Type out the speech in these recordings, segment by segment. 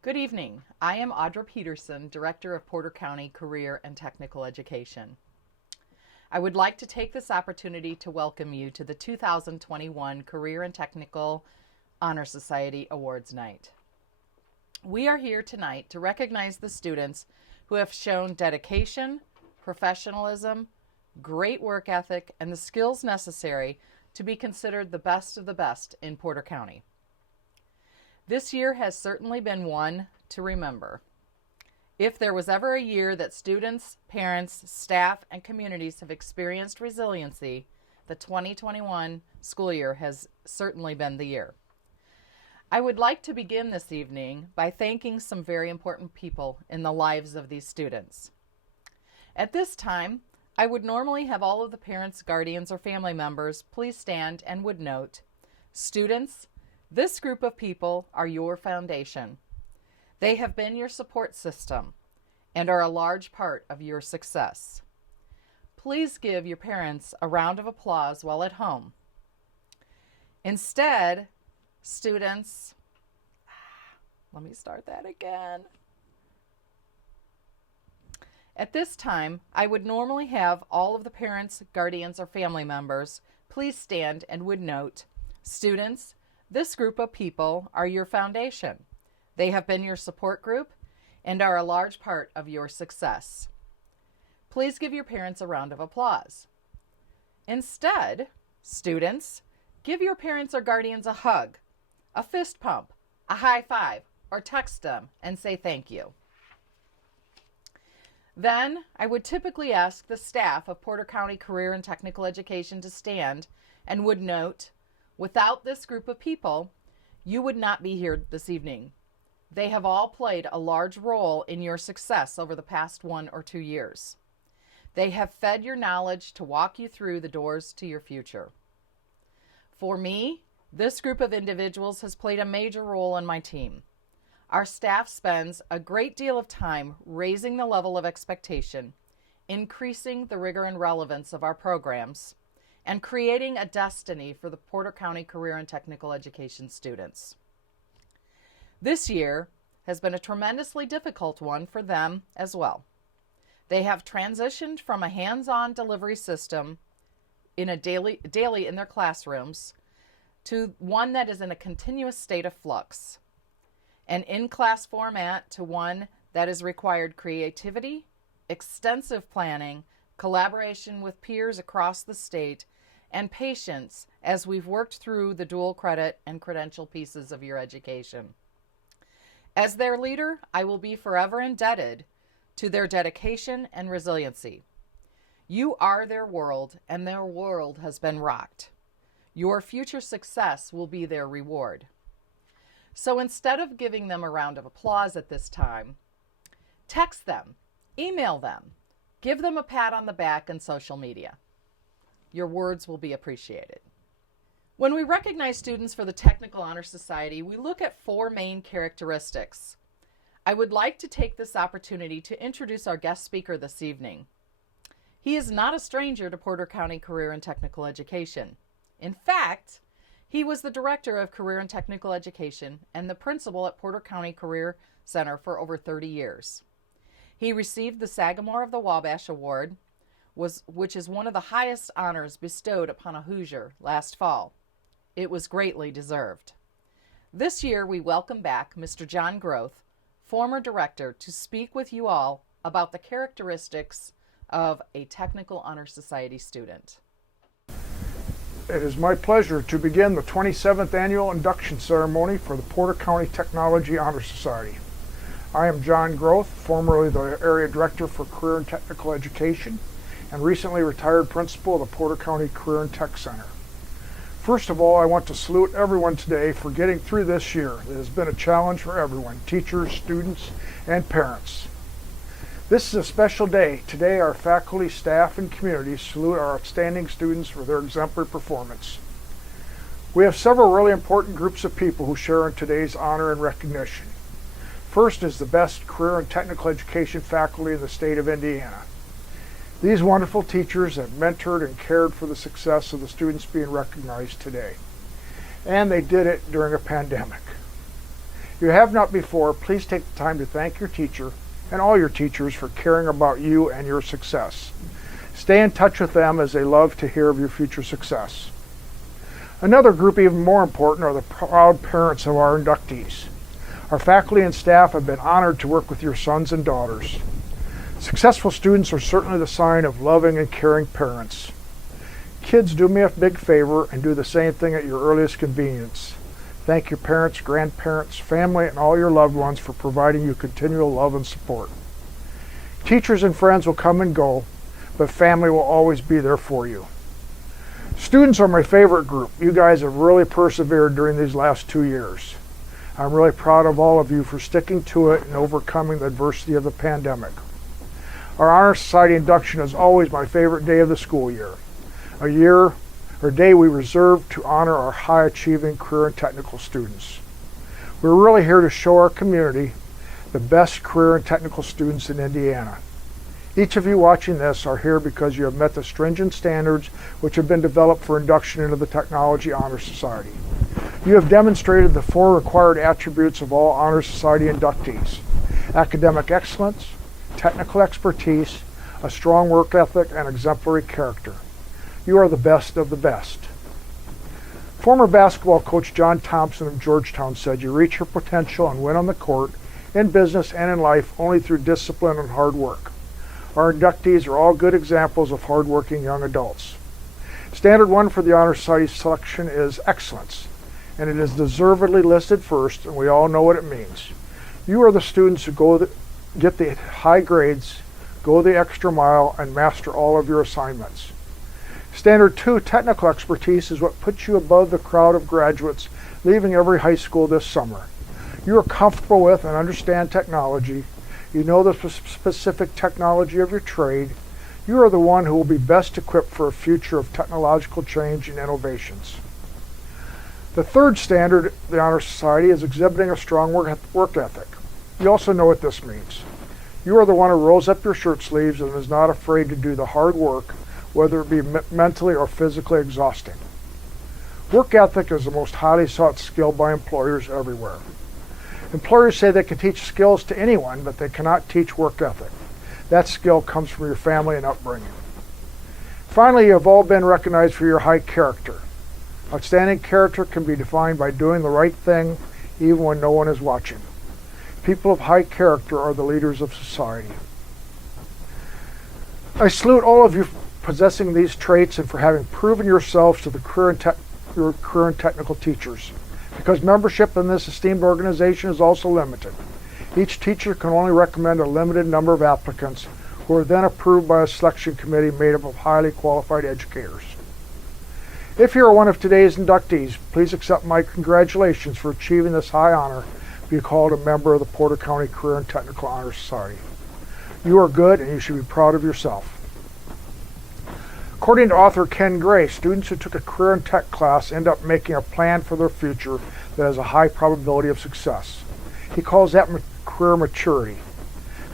Good evening. I am Audra Peterson, Director of Porter County Career and Technical Education. I would like to take this opportunity to welcome you to the 2021 Career and Technical Honor Society Awards Night. We are here tonight to recognize the students who have shown dedication, professionalism, great work ethic, and the skills necessary to be considered the best of the best in Porter County. This year has certainly been one to remember. If there was ever a year that students, parents, staff, and communities have experienced resiliency, the 2021 school year has certainly been the year. I would like to begin this evening by thanking some very important people in the lives of these students. At this time, I would normally have all of the parents, guardians, or family members please stand and would note, students, this group of people are your foundation. They have been your support system and are a large part of your success. Please give your parents a round of applause while at home. Instead, students, let me start that again. At this time, I would normally have all of the parents, guardians, or family members please stand and would note, students, this group of people are your foundation. They have been your support group and are a large part of your success. Please give your parents a round of applause. Instead, students, give your parents or guardians a hug, a fist pump, a high five, or text them and say thank you. Then, I would typically ask the staff of Porter County Career and Technical Education to stand and would note, without this group of people, you would not be here this evening. They have all played a large role in your success over the past 1 or 2 years. They have fed your knowledge to walk you through the doors to your future. For me, this group of individuals has played a major role in my team. Our staff spends a great deal of time raising the level of expectation, increasing the rigor and relevance of our programs, and creating a destiny for the Porter County Career and Technical Education students. This year has been a tremendously difficult one for them as well. They have transitioned from a hands-on delivery system in a daily in their classrooms to one that is in a continuous state of flux. An in-class format to one that has required creativity, extensive planning, collaboration with peers across the state, and patience as we've worked through the dual credit and credential pieces of your education. As their leader, I will be forever indebted to their dedication and resiliency. You are their world, and their world has been rocked. Your future success will be their reward. So instead of giving them a round of applause at this time, text them, email them, give them a pat on the back on social media. Your words will be appreciated. When we recognize students for the Technical Honor Society, we look at 4 main characteristics. I would like to take this opportunity to introduce our guest speaker this evening. He is not a stranger to Porter County Career and Technical Education. In fact, he was the Director of Career and Technical Education and the Principal at Porter County Career Center for over 30 years. He received the Sagamore of the Wabash Award, which is one of the highest honors bestowed upon a Hoosier last fall. It was greatly deserved. This year, we welcome back Mr. John Groth, former director, to speak with you all about the characteristics of a Technical Honor Society student. It is my pleasure to begin the 27th annual induction ceremony for the Porter County Technology Honor Society. I am John Groth, formerly the area director for Career and Technical Education, and recently retired principal of the Porter County Career and Tech Center. First of all, I want to salute everyone today for getting through this year. It has been a challenge for everyone, teachers, students, and parents. This is a special day. Today, our faculty, staff, and community salute our outstanding students for their exemplary performance. We have several really important groups of people who share in today's honor and recognition. First is the best career and technical education faculty in the state of Indiana. These wonderful teachers have mentored and cared for the success of the students being recognized today. And they did it during a pandemic. If you have not before, please take the time to thank your teacher and all your teachers for caring about you and your success. Stay in touch with them as they love to hear of your future success. Another group even more important are the proud parents of our inductees. Our faculty and staff have been honored to work with your sons and daughters. Successful students are certainly the sign of loving and caring parents. Kids, do me a big favor and do the same thing at your earliest convenience. Thank your parents, grandparents, family, and all your loved ones for providing you continual love and support. Teachers and friends will come and go, but family will always be there for you. Students are my favorite group. You guys have really persevered during these last 2 years. I'm really proud of all of you for sticking to it and overcoming the adversity of the pandemic. Our Honor Society induction is always my favorite day of the school year. A day we reserve to honor our high-achieving career and technical students. We're really here to show our community the best career and technical students in Indiana. Each of you watching this are here because you have met the stringent standards which have been developed for induction into the Technology Honor Society. You have demonstrated the 4 required attributes of all Honor Society inductees: academic excellence, technical expertise, a strong work ethic, and exemplary character. You are the best of the best. Former basketball coach John Thompson of Georgetown said you reach your potential and win on the court, in business and in life only through discipline and hard work. Our inductees are all good examples of hardworking young adults. Standard 1 for the Honor Society selection is excellence, and it is deservedly listed first, and we all know what it means. You are the students who get the high grades, go the extra mile, and master all of your assignments. Standard 2, technical expertise, is what puts you above the crowd of graduates leaving every high school this summer. You are comfortable with and understand technology. You know the specific technology of your trade. You are the one who will be best equipped for a future of technological change and innovations. The third standard of the Honor Society is exhibiting a strong work ethic. You also know what this means. You are the one who rolls up your shirt sleeves and is not afraid to do the hard work, whether it be mentally or physically exhausting. Work ethic is the most highly sought skill by employers everywhere. Employers say they can teach skills to anyone, but they cannot teach work ethic. That skill comes from your family and upbringing. Finally, you have all been recognized for your high character. Outstanding character can be defined by doing the right thing even when no one is watching. People of high character are the leaders of society. I salute all of you for possessing these traits and for having proven yourselves to your career and technical teachers. Because membership in this esteemed organization is also limited. Each teacher can only recommend a limited number of applicants who are then approved by a selection committee made up of highly qualified educators. If you are one of today's inductees, please accept my congratulations for achieving this high honor, be called a member of the Porter County Career and Technical Honor Society. You are good and you should be proud of yourself. According to author Ken Gray, students who took a career and tech class end up making a plan for their future that has a high probability of success. He calls that career maturity.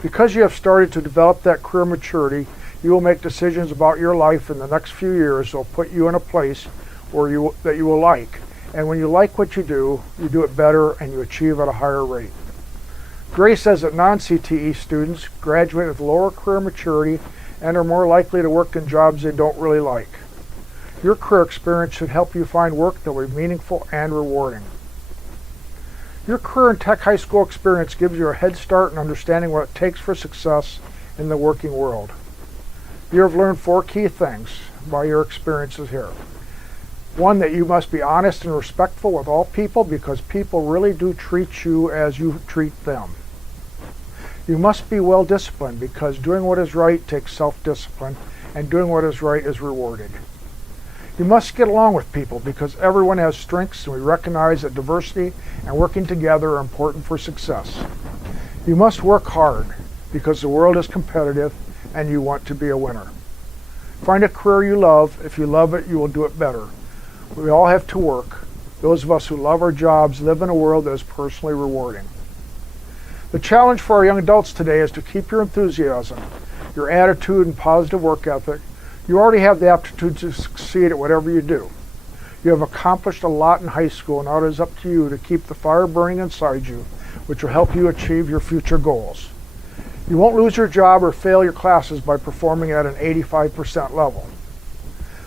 Because you have started to develop that career maturity, you will make decisions about your life in the next few years that will put you in a place that you will like. And when you like what you do it better and you achieve at a higher rate. Gray says that non-CTE students graduate with lower career maturity and are more likely to work in jobs they don't really like. Your career experience should help you find work that will be meaningful and rewarding. Your career and tech high school experience gives you a head start in understanding what it takes for success in the working world. You have learned 4 key things by your experiences here. 1, that you must be honest and respectful with all people because people really do treat you as you treat them. You must be well disciplined because doing what is right takes self-discipline and doing what is right is rewarded. You must get along with people because everyone has strengths and we recognize that diversity and working together are important for success. You must work hard because the world is competitive and you want to be a winner. Find a career you love. If you love it, you will do it better. We all have to work. Those of us who love our jobs live in a world that is personally rewarding. The challenge for our young adults today is to keep your enthusiasm, your attitude and positive work ethic. You already have the aptitude to succeed at whatever you do. You have accomplished a lot in high school, and now it is up to you to keep the fire burning inside you which will help you achieve your future goals. You won't lose your job or fail your classes by performing at an 85% level,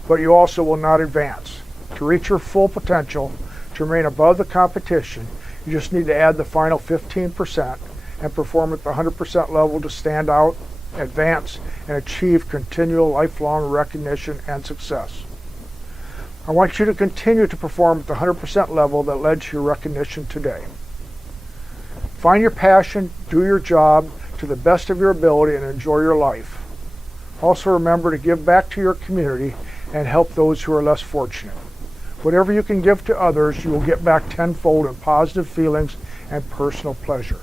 but you also will not advance. To reach your full potential, to remain above the competition, you just need to add the final 15% and perform at the 100% level to stand out, advance, and achieve continual lifelong recognition and success. I want you to continue to perform at the 100% level that led to your recognition today. Find your passion, do your job to the best of your ability, and enjoy your life. Also remember to give back to your community and help those who are less fortunate. Whatever you can give to others, you will get back tenfold in positive feelings and personal pleasure.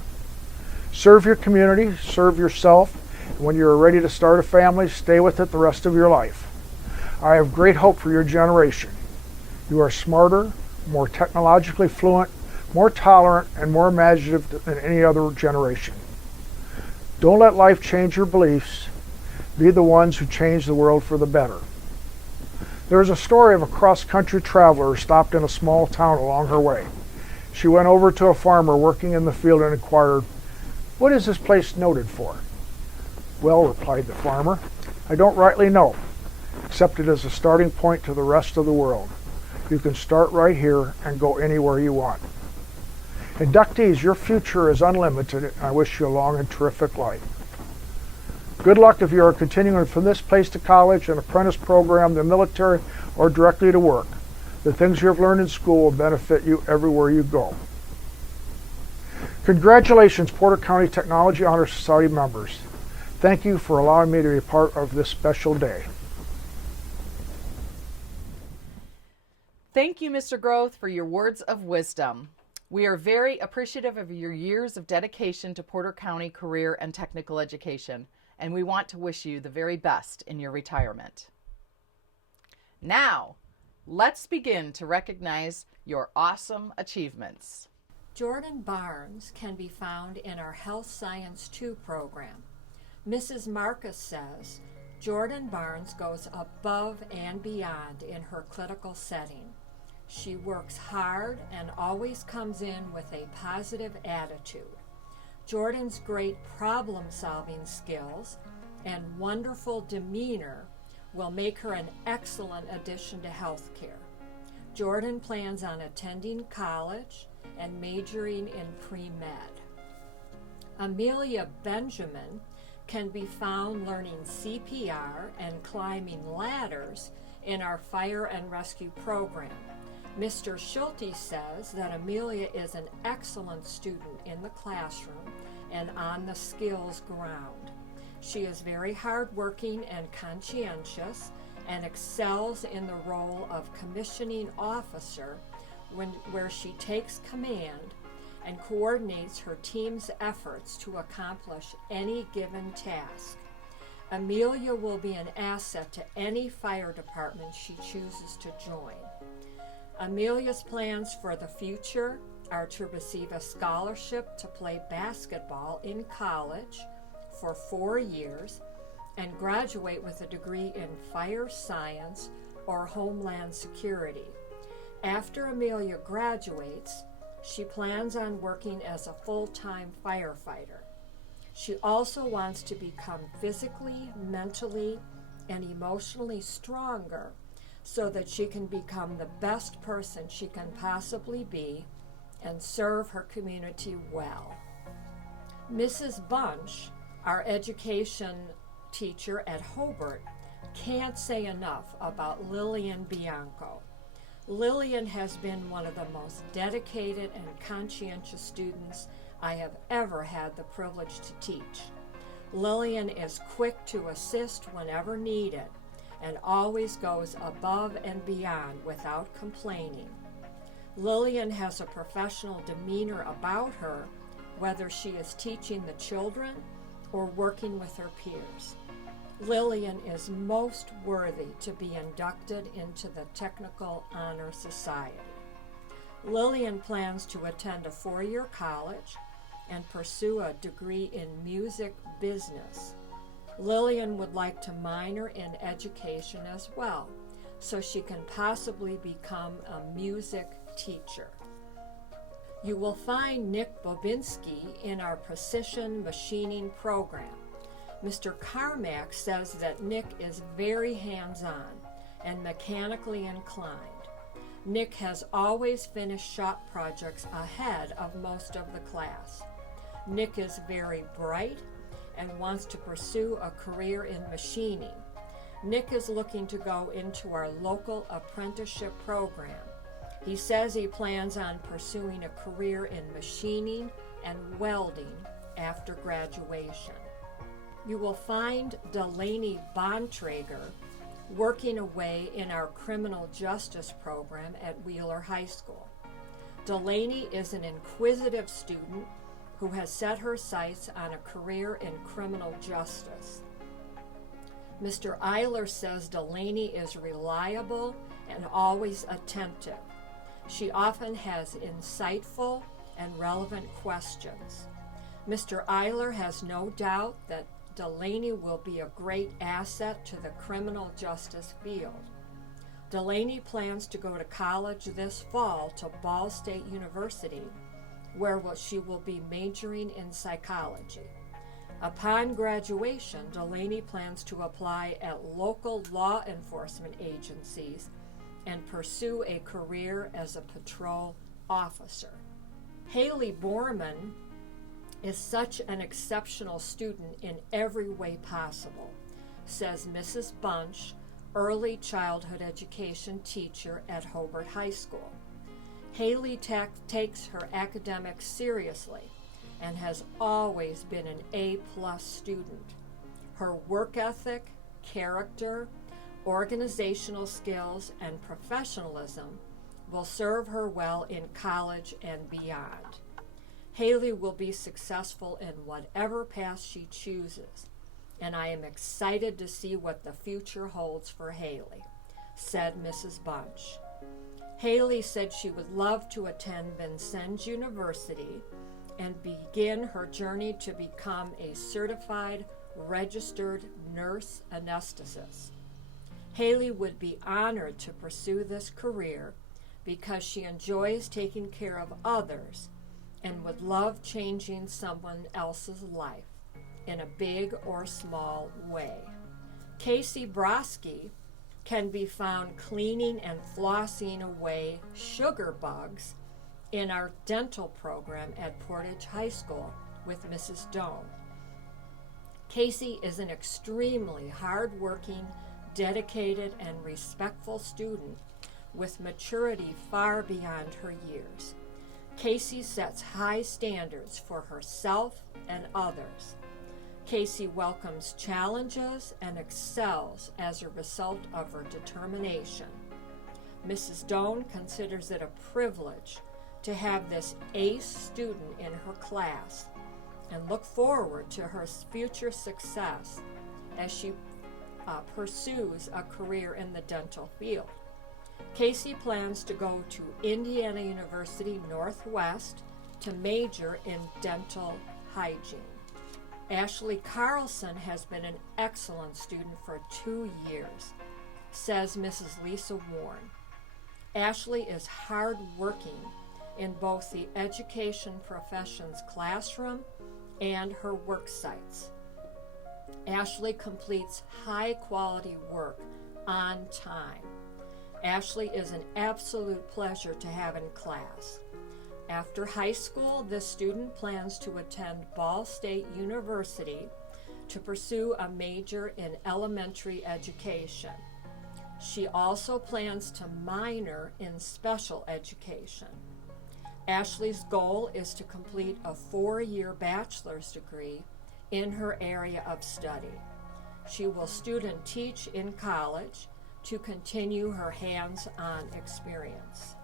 Serve your community, serve yourself, and when you are ready to start a family, stay with it the rest of your life. I have great hope for your generation. You are smarter, more technologically fluent, more tolerant, and more imaginative than any other generation. Don't let life change your beliefs. Be the ones who change the world for the better. There is a story of a cross-country traveler who stopped in a small town along her way. She went over to a farmer working in the field and inquired, "What is this place noted for?" "Well," replied the farmer, "I don't rightly know, except it is a starting point to the rest of the world. You can start right here and go anywhere you want." Inductees, your future is unlimited, and I wish you a long and terrific life. Good luck if you are continuing from this place to college, an apprentice program, the military, or directly to work. The things you have learned in school will benefit you everywhere you go. Congratulations, Porter County Technology Honor Society members. Thank you for allowing me to be part of this special day. Thank you, Mr. Groth, for your words of wisdom. We are very appreciative of your years of dedication to Porter County career and technical education, and we want to wish you the very best in your retirement. Now, let's begin to recognize your awesome achievements. Jordan Barnes can be found in our Health Science 2 program. Mrs. Marcus says, Jordan Barnes goes above and beyond in her clinical setting. She works hard and always comes in with a positive attitude. Jordan's great problem-solving skills and wonderful demeanor will make her an excellent addition to healthcare. Jordan plans on attending college and majoring in pre-med. Amelia Benjamin can be found learning CPR and climbing ladders in our fire and rescue program. Mr. Schulte says that Amelia is an excellent student in the classroom and on the skills ground. She is very hardworking and conscientious and excels in the role of commissioning officer where she takes command and coordinates her team's efforts to accomplish any given task. Amelia will be an asset to any fire department she chooses to join. Amelia's plans for the future are to receive a scholarship to play basketball in college for 4 years and graduate with a degree in fire science or homeland security. After Amelia graduates, she plans on working as a full-time firefighter. She also wants to become physically, mentally, and emotionally stronger so that she can become the best person she can possibly be and serve her community well. Mrs. Bunch, our education teacher at Hobart, can't say enough about Lillian Bianco. Lillian has been one of the most dedicated and conscientious students I have ever had the privilege to teach. Lillian is quick to assist whenever needed and always goes above and beyond without complaining. Lillian has a professional demeanor about her, whether she is teaching the children or working with her peers. Lillian is most worthy to be inducted into the Technical Honor Society. Lillian plans to attend a 4-year college and pursue a degree in music business. Lillian would like to minor in education as well, so she can possibly become a music teacher. You will find Nick Bobinski in our precision machining program. Mr. Carmack says that Nick is very hands-on and mechanically inclined. Nick has always finished shop projects ahead of most of the class. Nick is very bright and wants to pursue a career in machining. Nick is looking to go into our local apprenticeship program. He says he plans on pursuing a career in machining and welding after graduation. You will find Delaney Bontrager working away in our criminal justice program at Wheeler High School. Delaney is an inquisitive student who has set her sights on a career in criminal justice. Mr. Eiler says Delaney is reliable and always attentive. She often has insightful and relevant questions. Mr. Eiler has no doubt that Delaney will be a great asset to the criminal justice field. Delaney plans to go to college this fall to Ball State University, where she will be majoring in psychology. Upon graduation, Delaney plans to apply at local law enforcement agencies and pursue a career as a patrol officer. Haley Borman is such an exceptional student in every way possible, says Mrs. Bunch, early childhood education teacher at Hobart High School. Haley takes her academics seriously and has always been an A+ student. Her work ethic, character, organizational skills, and professionalism will serve her well in college and beyond. Haley will be successful in whatever path she chooses, and I am excited to see what the future holds for Haley, said Mrs. Bunch. Haley said she would love to attend Vincennes University and begin her journey to become a certified registered nurse anesthetist. Haley would be honored to pursue this career because she enjoys taking care of others and would love changing someone else's life in a big or small way. Casey Broski can be found cleaning and flossing away sugar bugs in our dental program at Portage High School with Mrs. Doan. Casey is an extremely hard-working, dedicated, and respectful student with maturity far beyond her years. Casey sets high standards for herself and others. Casey welcomes challenges and excels as a result of her determination. Mrs. Doan considers it a privilege to have this ace student in her class and look forward to her future success as she pursues a career in the dental field. Casey plans to go to Indiana University Northwest to major in dental hygiene. Ashley Carlson has been an excellent student for 2 years, says Mrs. Lisa Warren. Ashley is hard-working in both the education profession's classroom and her work sites. Ashley completes high-quality work on time. Ashley is an absolute pleasure to have in class. After high school, this student plans to attend Ball State University to pursue a major in elementary education. She also plans to minor in special education. Ashley's goal is to complete a 4-year bachelor's degree in her area of study. She will student teach in college to continue her hands-on experience.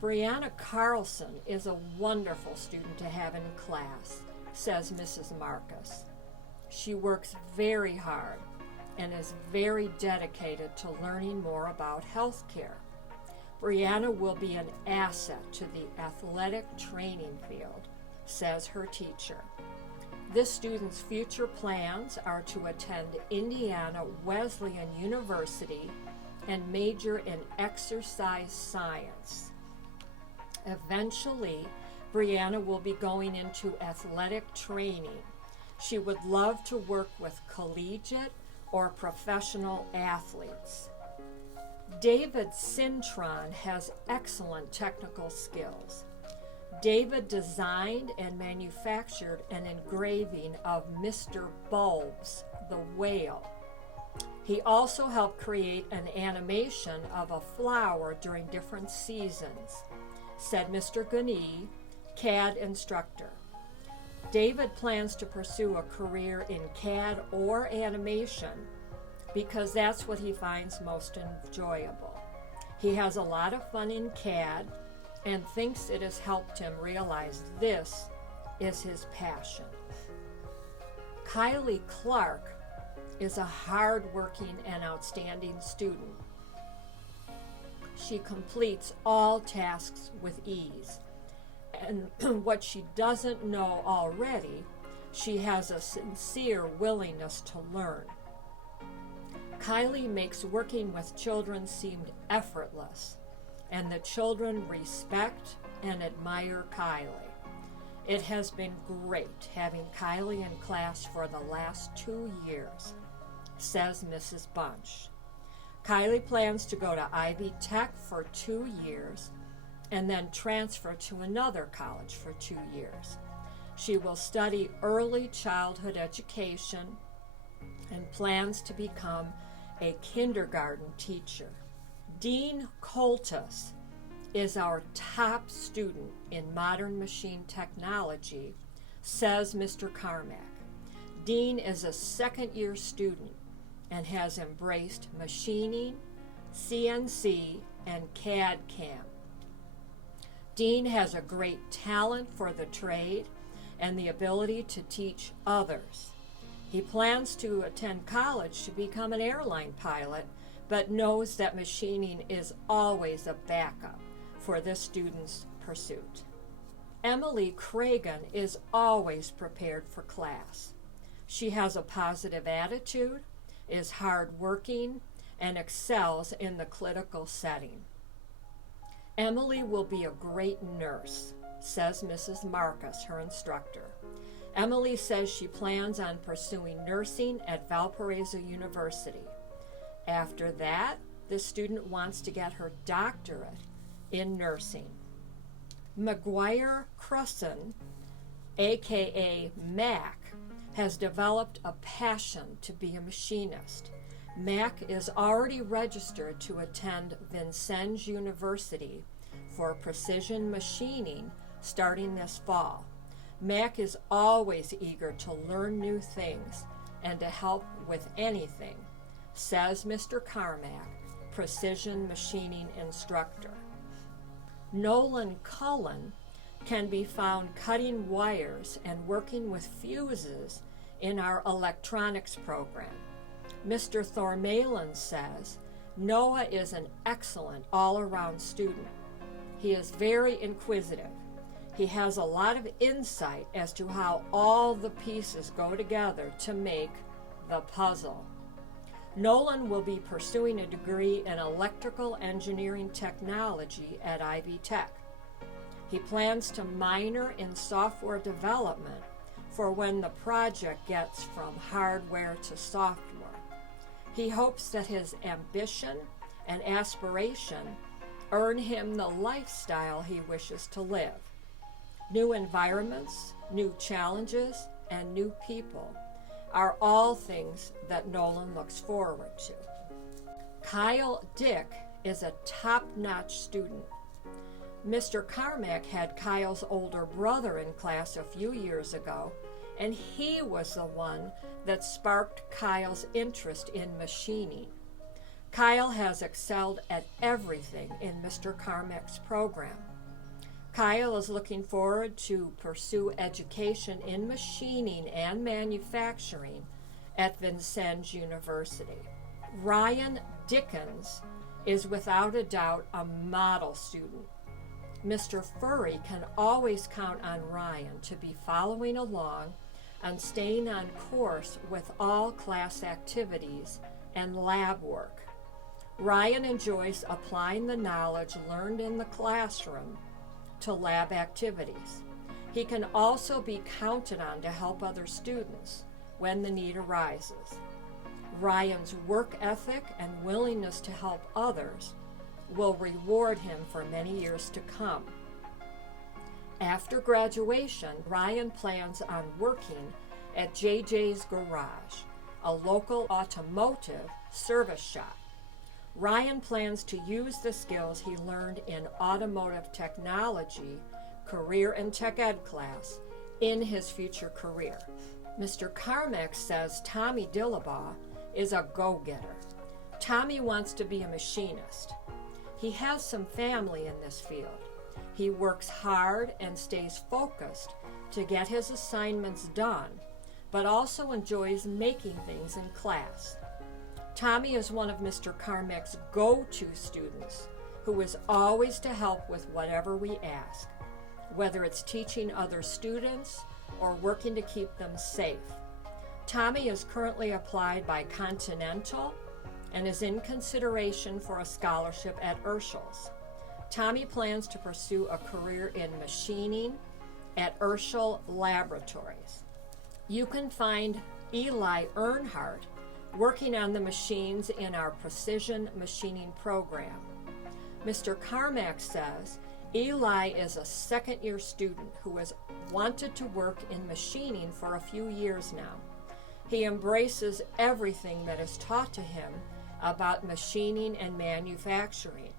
Brianna Carlson is a wonderful student to have in class, says Mrs. Marcus. She works very hard and is very dedicated to learning more about health care. Brianna will be an asset to the athletic training field, says her teacher. This student's future plans are to attend Indiana Wesleyan University and major in exercise science. Eventually, Brianna will be going into athletic training. She would love to work with collegiate or professional athletes. David Cintron has excellent technical skills. David designed and manufactured an engraving of Mr. Bulbs, the whale. He also helped create an animation of a flower during different seasons, said Mr. Gani, CAD instructor. David plans to pursue a career in CAD or animation because that's what he finds most enjoyable. He has a lot of fun in CAD and thinks it has helped him realize this is his passion. Kylie Clark is a hard-working and outstanding student. She completes all tasks with ease. And what she doesn't know already, she has a sincere willingness to learn. Kylie makes working with children seem effortless, and the children respect and admire Kylie. It has been great having Kylie in class for the last 2 years, says Mrs. Bunch. Kylie plans to go to Ivy Tech for 2 years and then transfer to another college for 2 years. She will study early childhood education and plans to become a kindergarten teacher. Dean Coltus is our top student in modern machine technology, says Mr. Carmack. Dean is a second-year student and has embraced machining, CNC, and CAD/CAM. Dean has a great talent for the trade and the ability to teach others. He plans to attend college to become an airline pilot, but knows that machining is always a backup for this student's pursuit. Emily Cragen is always prepared for class. She has a positive attitude, is hardworking, and excels in the clinical setting. Emily will be a great nurse, says Mrs. Marcus, her instructor. Emily says she plans on pursuing nursing at Valparaiso University. After that, the student wants to get her doctorate in nursing. McGuire Crusson, aka Mac, has developed a passion to be a machinist. Mac is already registered to attend Vincennes University for precision machining starting this fall. Mac is always eager to learn new things and to help with anything, says Mr. Carmack, precision machining instructor. Nolan Cullen can be found cutting wires and working with fuses in our electronics program. Mr. Thormalen says Noah is an excellent all-around student. He is very inquisitive. He has a lot of insight as to how all the pieces go together to make the puzzle. Nolan will be pursuing a degree in electrical engineering technology at Ivy Tech. He plans to minor in software development for when the project gets from hardware to software. He hopes that his ambition and aspiration earn him the lifestyle he wishes to live. New environments, new challenges, and new people are all things that Nolan looks forward to. Kyle Dick is a top-notch student. Mr. Carmack had Kyle's older brother in class a few years ago, and he was the one that sparked Kyle's interest in machining. Kyle has excelled at everything in Mr. Carmack's program. Kyle is looking forward to pursue education in machining and manufacturing at Vincennes University. Ryan Dickens is without a doubt a model student. Mr. Furry can always count on Ryan to be following along and staying on course with all class activities and lab work. Ryan enjoys applying the knowledge learned in the classroom to lab activities. He can also be counted on to help other students when the need arises. Ryan's work ethic and willingness to help others will reward him for many years to come. After graduation, Ryan plans on working at JJ's Garage, a local automotive service shop. Ryan plans to use the skills he learned in automotive technology, career and tech ed class in his future career. Mr. Carmack says Tommy Dillabaugh is a go-getter. Tommy wants to be a machinist. He has some family in this field. He works hard and stays focused to get his assignments done, but also enjoys making things in class. Tommy is one of Mr. Carmack's go-to students who is always to help with whatever we ask, whether it's teaching other students or working to keep them safe. Tommy is currently applied by Continental and is in consideration for a scholarship at Urschel's. Tommy plans to pursue a career in machining at Urschel Laboratories. You can find Eli Earnhardt working on the machines in our precision machining program. Mr. Carmack says Eli is a second-year student who has wanted to work in machining for a few years now. He embraces everything that is taught to him about machining and manufacturing.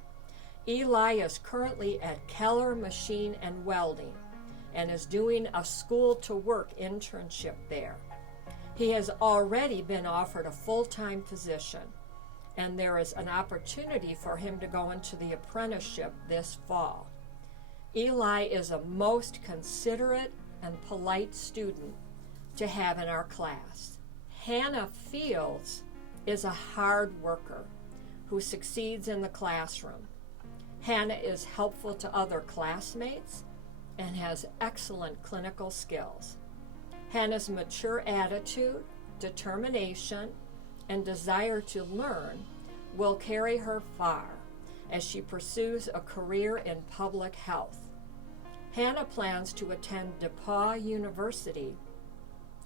Eli is currently at Keller Machine and Welding and is doing a school-to-work internship there. He has already been offered a full-time position, and there is an opportunity for him to go into the apprenticeship this fall. Eli is a most considerate and polite student to have in our class. Hannah Fields is a hard worker who succeeds in the classroom. Hannah is helpful to other classmates and has excellent clinical skills. Hannah's mature attitude, determination, and desire to learn will carry her far as she pursues a career in public health. Hannah plans to attend DePauw University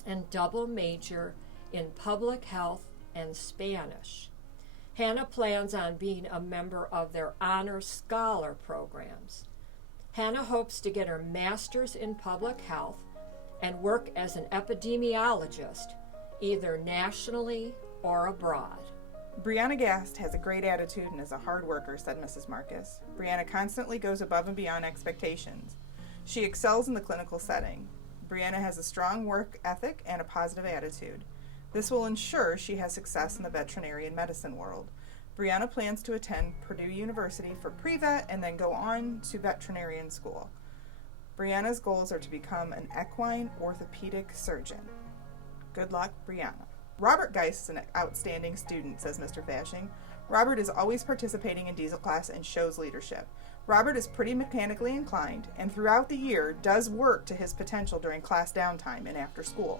and double major in public health and Spanish. Hannah plans on being a member of their Honor Scholar programs. Hannah hopes to get her master's in public health and work as an epidemiologist, either nationally or abroad. Brianna Gast has a great attitude and is a hard worker, said Mrs. Marcus. Brianna constantly goes above and beyond expectations. She excels in the clinical setting. Brianna has a strong work ethic and a positive attitude. This will ensure she has success in the veterinary medicine world. Brianna plans to attend Purdue University for pre-vet and then go on to veterinarian school. Brianna's goals are to become an equine orthopedic surgeon. Good luck, Brianna. Robert Geiss is an outstanding student, says Mr. Fashing. Robert is always participating in diesel class and shows leadership. Robert is pretty mechanically inclined and throughout the year does work to his potential during class downtime and after school.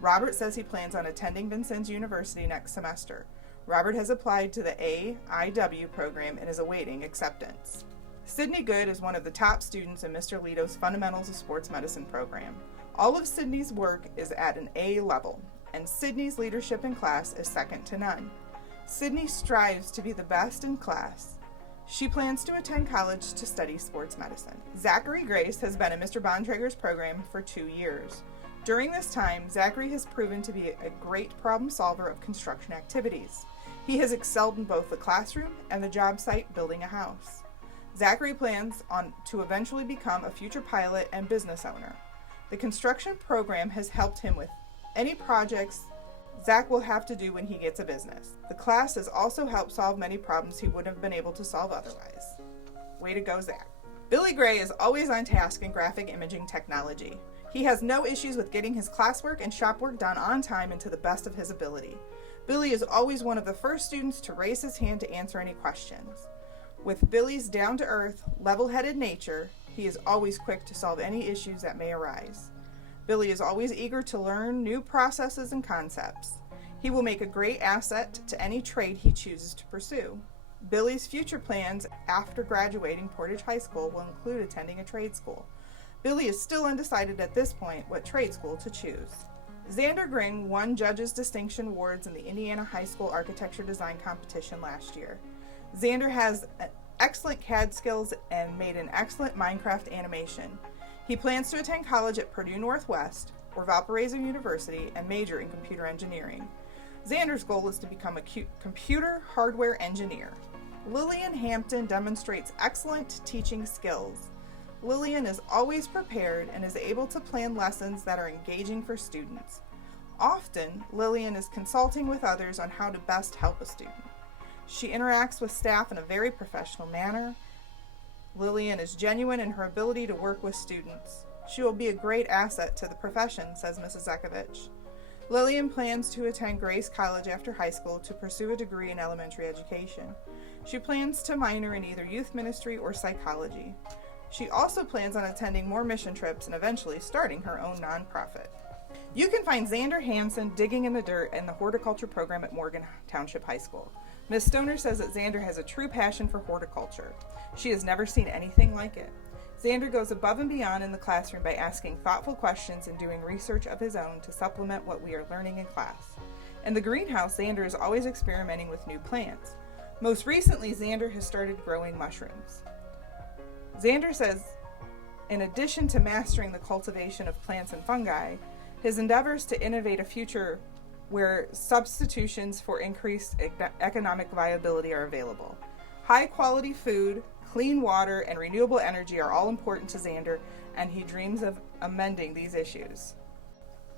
Robert says he plans on attending Vincennes University next semester. Robert has applied to the AIW program and is awaiting acceptance. Sydney Good is one of the top students in Mr. Leto's Fundamentals of Sports Medicine program. All of Sydney's work is at an A level, and Sydney's leadership in class is second to none. Sydney strives to be the best in class. She plans to attend college to study sports medicine. Zachary Grace has been in Mr. Bontrager's program for 2 years. During this time, Zachary has proven to be a great problem solver of construction activities. He has excelled in both the classroom and the job site building a house. Zachary plans to eventually become a future pilot and business owner. The construction program has helped him with any projects Zach will have to do when he gets a business. The class has also helped solve many problems he wouldn't have been able to solve otherwise. Way to go, Zach. Billy Gray is always on task in graphic imaging technology. He has no issues with getting his classwork and shop work done on time and to the best of his ability. Billy is always one of the first students to raise his hand to answer any questions. With Billy's down-to-earth, level-headed nature, he is always quick to solve any issues that may arise. Billy is always eager to learn new processes and concepts. He will make a great asset to any trade he chooses to pursue. Billy's future plans after graduating Portage High School will include attending a trade school. Billy is still undecided at this point what trade school to choose. Xander Green won Judges Distinction Awards in the Indiana High School Architecture Design Competition last year. Xander has excellent CAD skills and made an excellent Minecraft animation. He plans to attend college at Purdue Northwest or Valparaiso University and major in computer engineering. Xander's goal is to become a computer hardware engineer. Lillian Hampton demonstrates excellent teaching skills. Lillian is always prepared and is able to plan lessons that are engaging for students. Often, Lillian is consulting with others on how to best help a student. She interacts with staff in a very professional manner. Lillian is genuine in her ability to work with students. She will be a great asset to the profession, says Mrs. Zekovich. Lillian plans to attend Geiss College after high school to pursue a degree in elementary education. She plans to minor in either youth ministry or psychology. She also plans on attending more mission trips and eventually starting her own nonprofit. You can find Xander Hansen digging in the dirt in the horticulture program at Morgan Township High School. Ms. Stoner says that Xander has a true passion for horticulture. She has never seen anything like it. Xander goes above and beyond in the classroom by asking thoughtful questions and doing research of his own to supplement what we are learning in class. In the greenhouse, Xander is always experimenting with new plants. Most recently, Xander has started growing mushrooms. Xander says, in addition to mastering the cultivation of plants and fungi, his endeavors to innovate a future where substitutions for increased economic viability are available. High-quality food, clean water, and renewable energy are all important to Xander, and he dreams of amending these issues.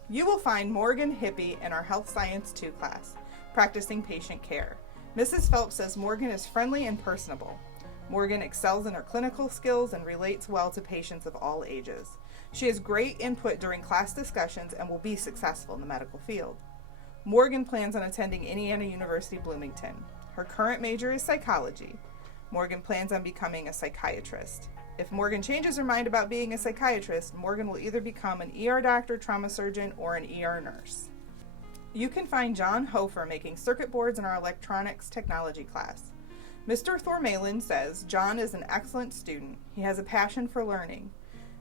You will find Morgan Hippie in our Health Science 2 class, practicing patient care. Mrs. Phelps says Morgan is friendly and personable. Morgan excels in her clinical skills and relates well to patients of all ages. She has great input during class discussions and will be successful in the medical field. Morgan plans on attending Indiana University Bloomington. Her current major is psychology. Morgan plans on becoming a psychiatrist. If Morgan changes her mind about being a psychiatrist, Morgan will either become an ER doctor, trauma surgeon, or an ER nurse. You can find John Hofer making circuit boards in our electronics technology class. Mr. Thormalin says John is an excellent student. He has a passion for learning.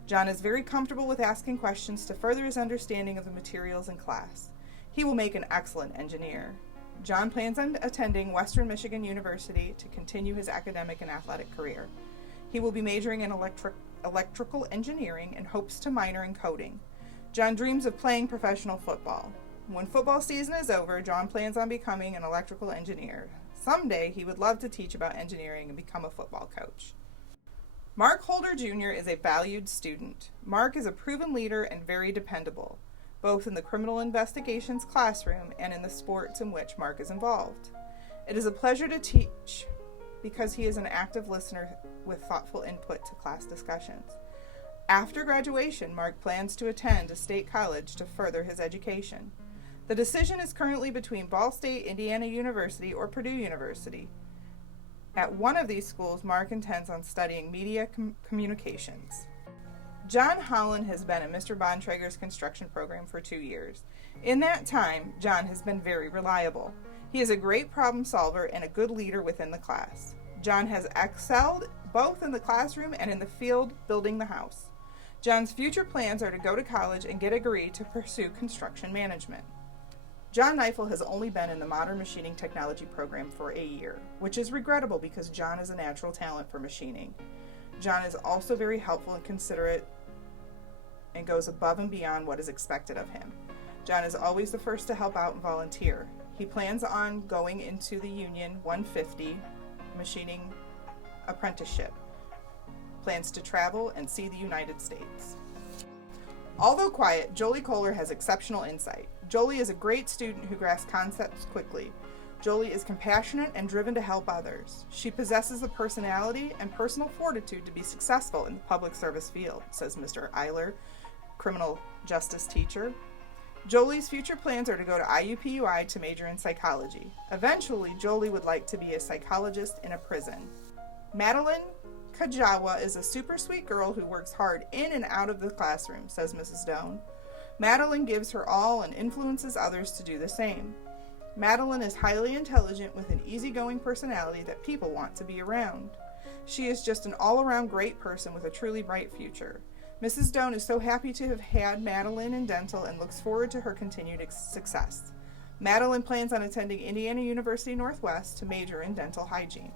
John is very comfortable with asking questions to further his understanding of the materials in class. He will make an excellent engineer. John plans on attending Western Michigan University to continue his academic and athletic career. He will be majoring in electrical engineering and hopes to minor in coding. John dreams of playing professional football. When football season is over, John plans on becoming an electrical engineer. Someday, he would love to teach about engineering and become a football coach. Mark Holder Jr. is a valued student. Mark is a proven leader and very dependable, both in the criminal investigations classroom and in the sports in which Mark is involved. It is a pleasure to teach because he is an active listener with thoughtful input to class discussions. After graduation, Mark plans to attend a state college to further his education. The decision is currently between Ball State, Indiana University, or Purdue University. At one of these schools, Mark intends on studying media communications. John Holland has been in Mr. Bontrager's construction program for 2 years. In that time, John has been very reliable. He is a great problem solver and a good leader within the class. John has excelled both in the classroom and in the field building the house. John's future plans are to go to college and get a degree to pursue construction management. John Neifel has only been in the modern machining technology program for a year, which is regrettable because John is a natural talent for machining. John is also very helpful and considerate and goes above and beyond what is expected of him. John is always the first to help out and volunteer. He plans on going into the Union 150 machining apprenticeship. Plans to travel and see the United States. Although quiet, Jolie Kohler has exceptional insight. Jolie is a great student who grasps concepts quickly. Jolie is compassionate and driven to help others. She possesses the personality and personal fortitude to be successful in the public service field, says Mr. Eiler, criminal justice teacher. Jolie's future plans are to go to IUPUI to major in psychology. Eventually, Jolie would like to be a psychologist in a prison. Madeleine Kajawa is a super sweet girl who works hard in and out of the classroom, says Mrs. Doan. Madeleine gives her all and influences others to do the same. Madeleine is highly intelligent with an easygoing personality that people want to be around. She is just an all-around great person with a truly bright future. Mrs. Doan is so happy to have had Madeleine in dental and looks forward to her continued success. Madeleine plans on attending Indiana University Northwest to major in dental hygiene.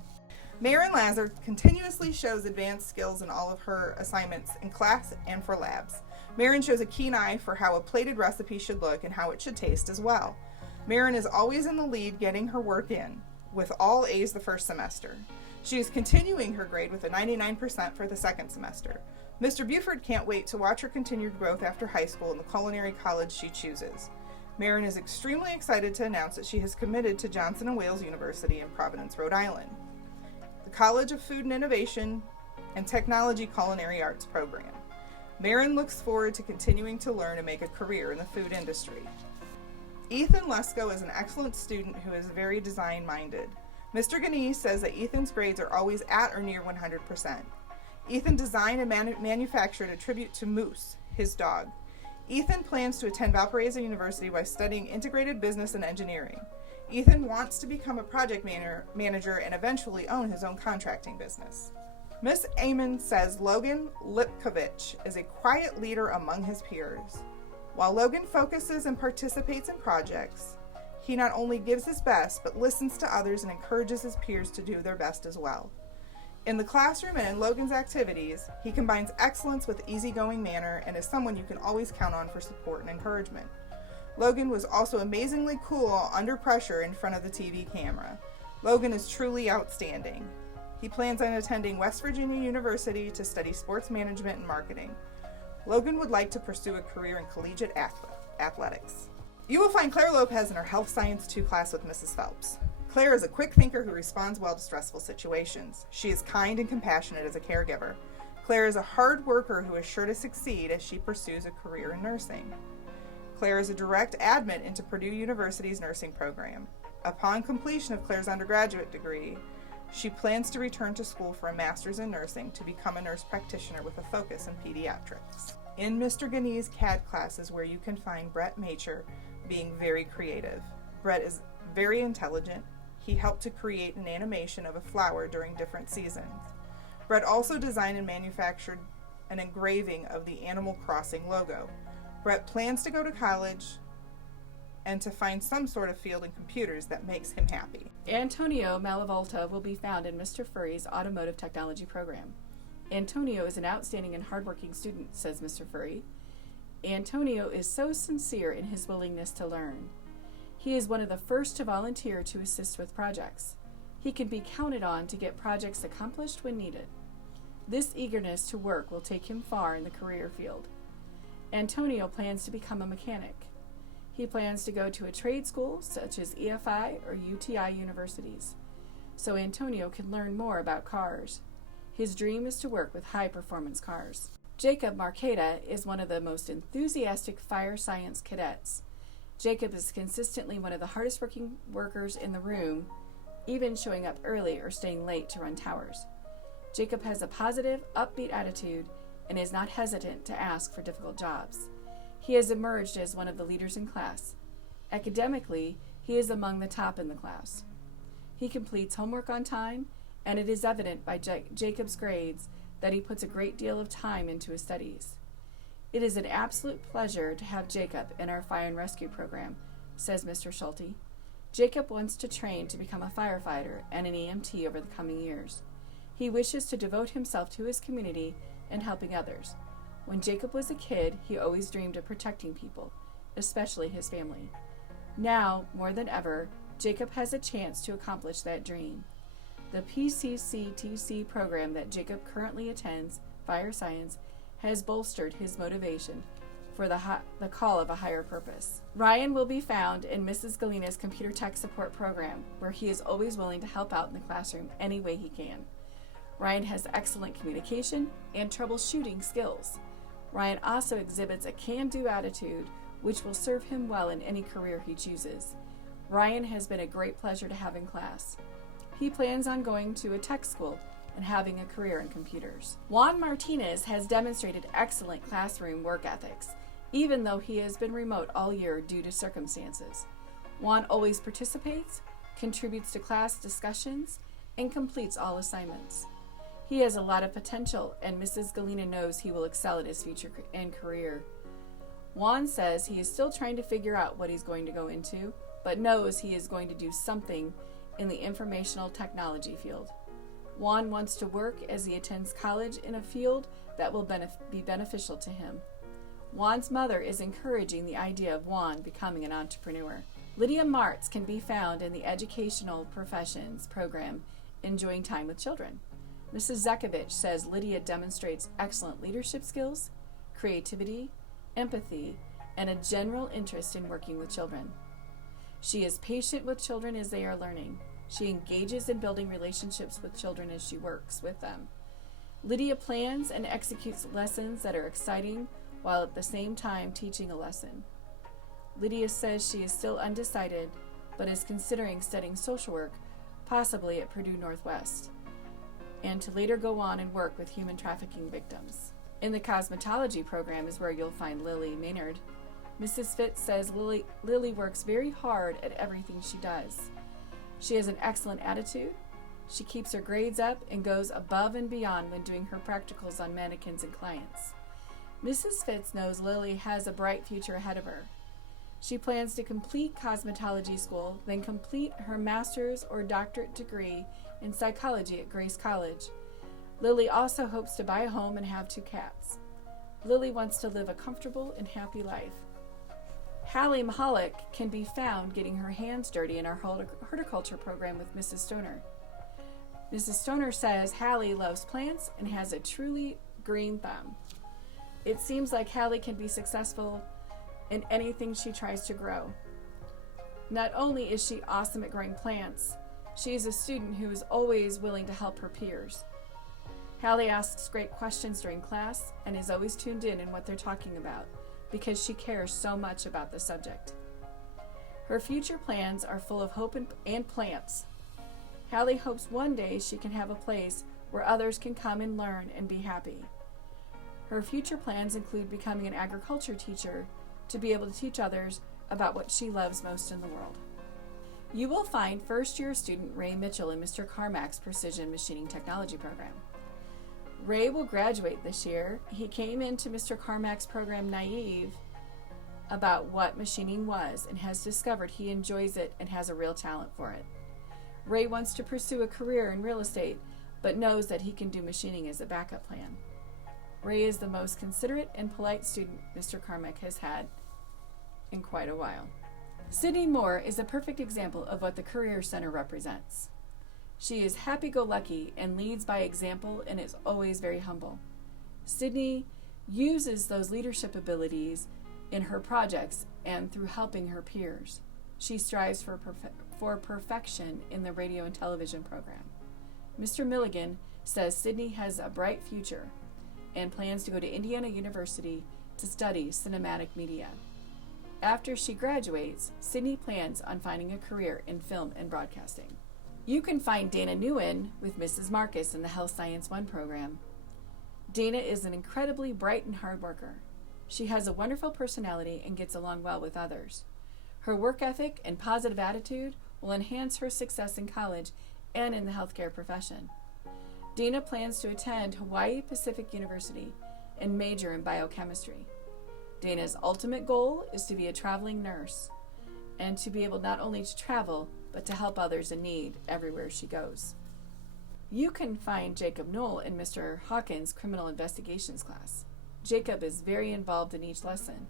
Marin Lazar continuously shows advanced skills in all of her assignments in class and for labs. Marin shows a keen eye for how a plated recipe should look and how it should taste as well. Marin is always in the lead getting her work in, with all A's the first semester. She is continuing her grade with a 99% for the second semester. Mr. Buford can't wait to watch her continued growth after high school in the culinary college she chooses. Marin is extremely excited to announce that she has committed to Johnson & Wales University in Providence, Rhode Island, the College of Food and Innovation and Technology Culinary Arts program. Marin looks forward to continuing to learn and make a career in the food industry. Ethan Lesko is an excellent student who is very design-minded. Mr. Geiss says that Ethan's grades are always at or near 100%. Ethan designed and manufactured a tribute to Moose, his dog. Ethan plans to attend Valparaiso University while studying integrated business and engineering. Ethan wants to become a project manager and eventually own his own contracting business. Miss Amon says Logan Lipkovich is a quiet leader among his peers. While Logan focuses and participates in projects, he not only gives his best, but listens to others and encourages his peers to do their best as well. In the classroom and in Logan's activities, he combines excellence with easygoing manner and is someone you can always count on for support and encouragement. Logan was also amazingly cool under pressure in front of the TV camera. Logan is truly outstanding. He plans on attending West Virginia University to study sports management and marketing. Logan would like to pursue a career in collegiate athletics. You will find Claire Lopez in her Health Science 2 class with Mrs. Phelps. Claire is a quick thinker who responds well to stressful situations. She is kind and compassionate as a caregiver. Claire is a hard worker who is sure to succeed as she pursues a career in nursing. Claire is a direct admit into Purdue University's nursing program. Upon completion of Claire's undergraduate degree, she plans to return to school for a master's in nursing to become a nurse practitioner with a focus in pediatrics. In Mr. Geiss' CAD class is where you can find Brett Macher being very creative. Brett is very intelligent. He helped to create an animation of a flower during different seasons. Brett also designed and manufactured an engraving of the Animal Crossing logo. Brett plans to go to college and to find some sort of field in computers that makes him happy. Antonio Malevolta will be found in Mr. Furry's Automotive Technology program. Antonio is an outstanding and hardworking student, says Mr. Furry. Antonio is so sincere in his willingness to learn. He is one of the first to volunteer to assist with projects. He can be counted on to get projects accomplished when needed. This eagerness to work will take him far in the career field. Antonio plans to become a mechanic. He plans to go to a trade school such as EFI or UTI universities, so Antonio can learn more about cars. His dream is to work with high-performance cars. Jacob Marceda is one of the most enthusiastic fire science cadets. Jacob is consistently one of the hardest working workers in the room, even showing up early or staying late to run towers. Jacob has a positive, upbeat attitude and is not hesitant to ask for difficult jobs. He has emerged as one of the leaders in class. Academically, he is among the top in the class. He completes homework on time, and it is evident by Jacob's grades that he puts a great deal of time into his studies. It is an absolute pleasure to have Jacob in our fire and rescue program, says Mr. Schulte. Jacob wants to train to become a firefighter and an EMT over the coming years. He wishes to devote himself to his community and helping others. When Jacob was a kid, he always dreamed of protecting people, especially his family. Now, more than ever, Jacob has a chance to accomplish that dream. The PCCTC program that Jacob currently attends, Fire Science, has bolstered his motivation for the call of a higher purpose. Ryan will be found in Mrs. Galina's computer tech support program, where he is always willing to help out in the classroom any way he can. Ryan has excellent communication and troubleshooting skills. Ryan also exhibits a can-do attitude, which will serve him well in any career he chooses. Ryan has been a great pleasure to have in class. He plans on going to a tech school and having a career in computers. Juan Martinez has demonstrated excellent classroom work ethics, even though he has been remote all year due to circumstances. Juan always participates, contributes to class discussions, and completes all assignments. He has a lot of potential, and Mrs. Galena knows he will excel in his future and career. Juan says he is still trying to figure out what he's going to go into, but knows he is going to do something in the informational technology field. Juan wants to work as he attends college in a field that will be beneficial to him. Juan's mother is encouraging the idea of Juan becoming an entrepreneur. Lydia Martz can be found in the Educational Professions program, Enjoying Time with Children. Mrs. Zekovich says Lydia demonstrates excellent leadership skills, creativity, empathy, and a general interest in working with children. She is patient with children as they are learning. She engages in building relationships with children as she works with them. Lydia plans and executes lessons that are exciting while at the same time teaching a lesson. Lydia says she is still undecided, but is considering studying social work, possibly at Purdue Northwest, and to later go on and work with human trafficking victims. In the cosmetology program is where you'll find Lily Maynard. Mrs. Fitz says Lily works very hard at everything she does. She has an excellent attitude. She keeps her grades up and goes above and beyond when doing her practicals on mannequins and clients. Mrs. Fitz knows Lily has a bright future ahead of her. She plans to complete cosmetology school, then complete her master's or doctorate degree in psychology at Grace College. Lily also hopes to buy a home and have 2 cats. Lily wants to live a comfortable and happy life. Hallie Mahalik can be found getting her hands dirty in our horticulture program with Mrs. Stoner. Mrs. Stoner says Hallie loves plants and has a truly green thumb. It seems like Hallie can be successful in anything she tries to grow. Not only is she awesome at growing plants, she is a student who is always willing to help her peers. Hallie asks great questions during class and is always tuned in what they're talking about because she cares so much about the subject. Her future plans are full of hope and plants. Hallie hopes one day she can have a place where others can come and learn and be happy. Her future plans include becoming an agriculture teacher to be able to teach others about what she loves most in the world. You will find first-year student Ray Mitchell in Mr. Carmack's Precision Machining Technology program. Ray will graduate this year. He came into Mr. Carmack's program naive about what machining was and has discovered he enjoys it and has a real talent for it. Ray wants to pursue a career in real estate, but knows that he can do machining as a backup plan. Ray is the most considerate and polite student Mr. Carmack has had in quite a while. Sydney Moore is a perfect example of what the Career Center represents. She is happy-go-lucky and leads by example and is always very humble. Sydney uses those leadership abilities in her projects and through helping her peers. She strives for perfection in the radio and television program. Mr. Milligan says Sydney has a bright future and plans to go to Indiana University to study cinematic media. After she graduates, Sydney plans on finding a career in film and broadcasting. You can find Dana Nguyen with Mrs. Marcus in the Health Science 1 program. Dana is an incredibly bright and hard worker. She has a wonderful personality and gets along well with others. Her work ethic and positive attitude will enhance her success in college and in the healthcare profession. Dana plans to attend Hawaii Pacific University and major in biochemistry. Dana's ultimate goal is to be a traveling nurse and to be able not only to travel, but to help others in need everywhere she goes. You can find Jacob Knoll in Mr. Hawkins' criminal investigations class. Jacob is very involved in each lesson.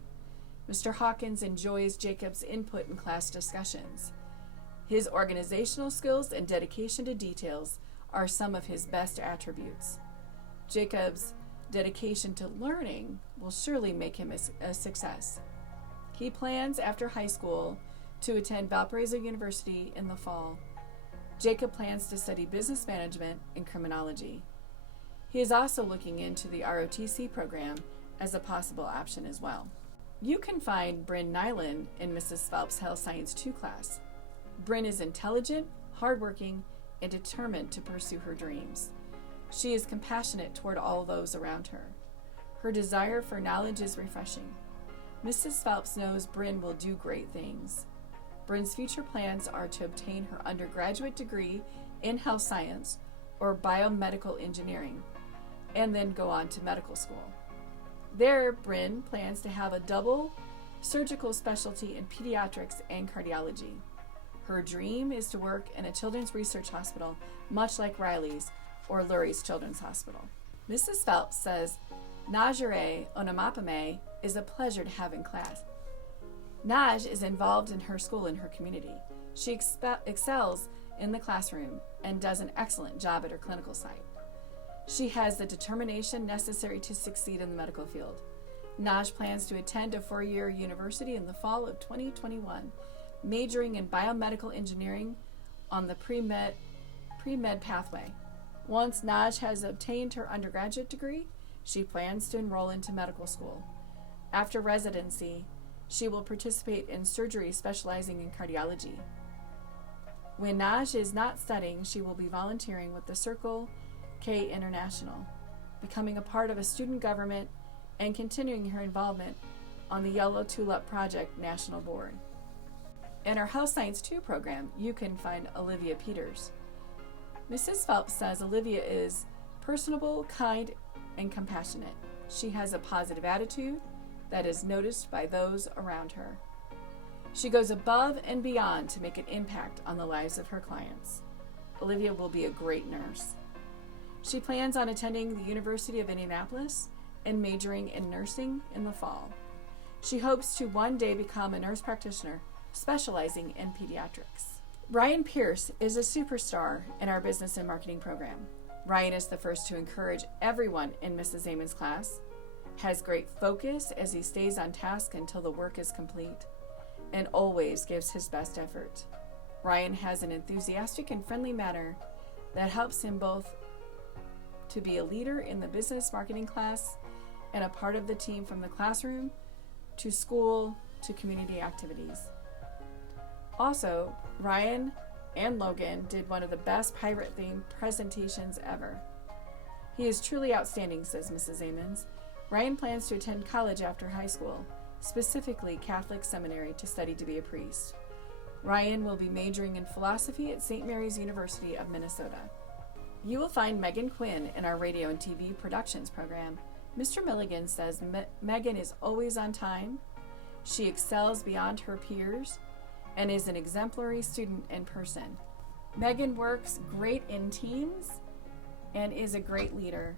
Mr. Hawkins enjoys Jacob's input in class discussions. His organizational skills and dedication to details are some of his best attributes. Jacob's dedication to learning will surely make him a success. He plans after high school to attend Valparaiso University in the fall. Jacob plans to study business management and criminology. He is also looking into the ROTC program as a possible option as well. You can find Bryn Nyland in Mrs. Phelps' Health Science 2 class. Bryn is intelligent, hardworking, and determined to pursue her dreams. She is compassionate toward all those around her. Her desire for knowledge is refreshing. Mrs. Phelps knows Bryn will do great things. Bryn's future plans are to obtain her undergraduate degree in health science or biomedical engineering, and then go on to medical school. There, Bryn plans to have a double surgical specialty in pediatrics and cardiology. Her dream is to work in a children's research hospital, much like Riley's or Lurie's Children's Hospital. Mrs. Phelps says, Najere Onomapame is a pleasure to have in class. Naj is involved in her school and her community. She excels in the classroom and does an excellent job at her clinical site. She has the determination necessary to succeed in the medical field. Naj plans to attend a 4-year university in the fall of 2021, majoring in biomedical engineering on the pre-med pathway. Once Naj has obtained her undergraduate degree, she plans to enroll into medical school. After residency, she will participate in surgery specializing in cardiology. When Naj is not studying, she will be volunteering with the Circle K International, becoming a part of a student government and continuing her involvement on the Yellow Tulip Project National Board. In our Health Science 2 program, you can find Olivia Peters. Mrs. Phelps says Olivia is personable, kind, and compassionate. She has a positive attitude that is noticed by those around her. She goes above and beyond to make an impact on the lives of her clients. Olivia will be a great nurse. She plans on attending the University of Indianapolis and majoring in nursing in the fall. She hopes to one day become a nurse practitioner specializing in pediatrics. Ryan Pierce is a superstar in our business and marketing program. Ryan is the first to encourage everyone in Mrs. Amon's class, has great focus as he stays on task until the work is complete, and always gives his best effort. Ryan has an enthusiastic and friendly manner that helps him both to be a leader in the business marketing class and a part of the team from the classroom to school to community activities. Also, Ryan and Logan did one of the best pirate-themed presentations ever. He is truly outstanding, says Mrs. Amons. Ryan plans to attend college after high school, specifically Catholic seminary, to study to be a priest. Ryan will be majoring in philosophy at St. Mary's University of Minnesota. You will find Megan Quinn in our radio and TV productions program. Mr. Milligan says Megan is always on time. She excels beyond her peers and is an exemplary student and person. Megan works great in teams and is a great leader.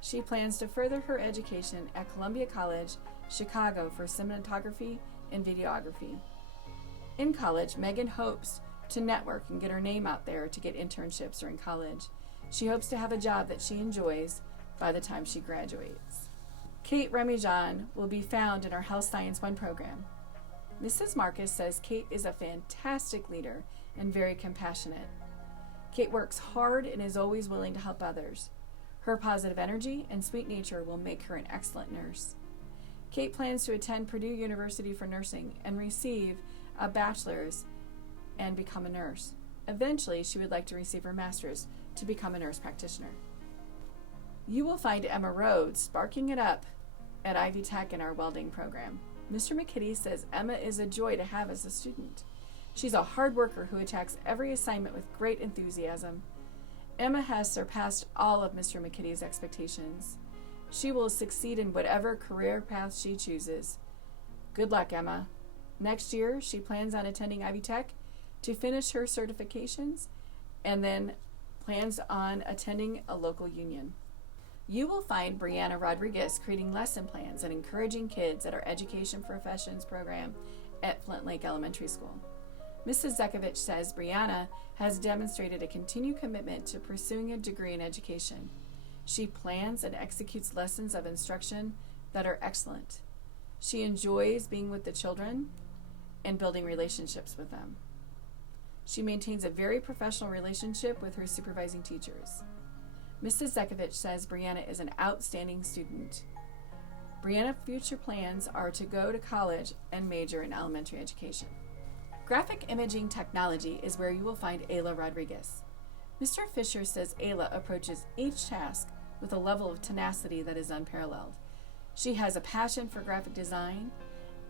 She plans to further her education at Columbia College, Chicago for cinematography and videography. In college, Megan hopes to network and get her name out there to get internships during college. She hopes to have a job that she enjoys by the time she graduates. Kate Remijan will be found in our Health Science 1 program. Mrs. Marcus says Kate is a fantastic leader and very compassionate. Kate works hard and is always willing to help others. Her positive energy and sweet nature will make her an excellent nurse. Kate plans to attend Purdue University for nursing and receive a bachelor's and become a nurse. Eventually, she would like to receive her master's to become a nurse practitioner. You will find Emma Rhodes sparking it up at Ivy Tech in our welding program. Mr. McKitty says Emma is a joy to have as a student. She's a hard worker who attacks every assignment with great enthusiasm. Emma has surpassed all of Mr. McKitty's expectations. She will succeed in whatever career path she chooses. Good luck, Emma. Next year, she plans on attending Ivy Tech to finish her certifications and then plans on attending a local union. You will find Brianna Rodriguez creating lesson plans and encouraging kids at our Education Professions program at Flint Lake Elementary School. Mrs. Zekovich says Brianna has demonstrated a continued commitment to pursuing a degree in education. She plans and executes lessons of instruction that are excellent. She enjoys being with the children and building relationships with them. She maintains a very professional relationship with her supervising teachers. Mrs. Zekovich says Brianna is an outstanding student. Brianna's future plans are to go to college and major in elementary education. Graphic imaging technology is where you will find Ayla Rodriguez. Mr. Fisher says Ayla approaches each task with a level of tenacity that is unparalleled. She has a passion for graphic design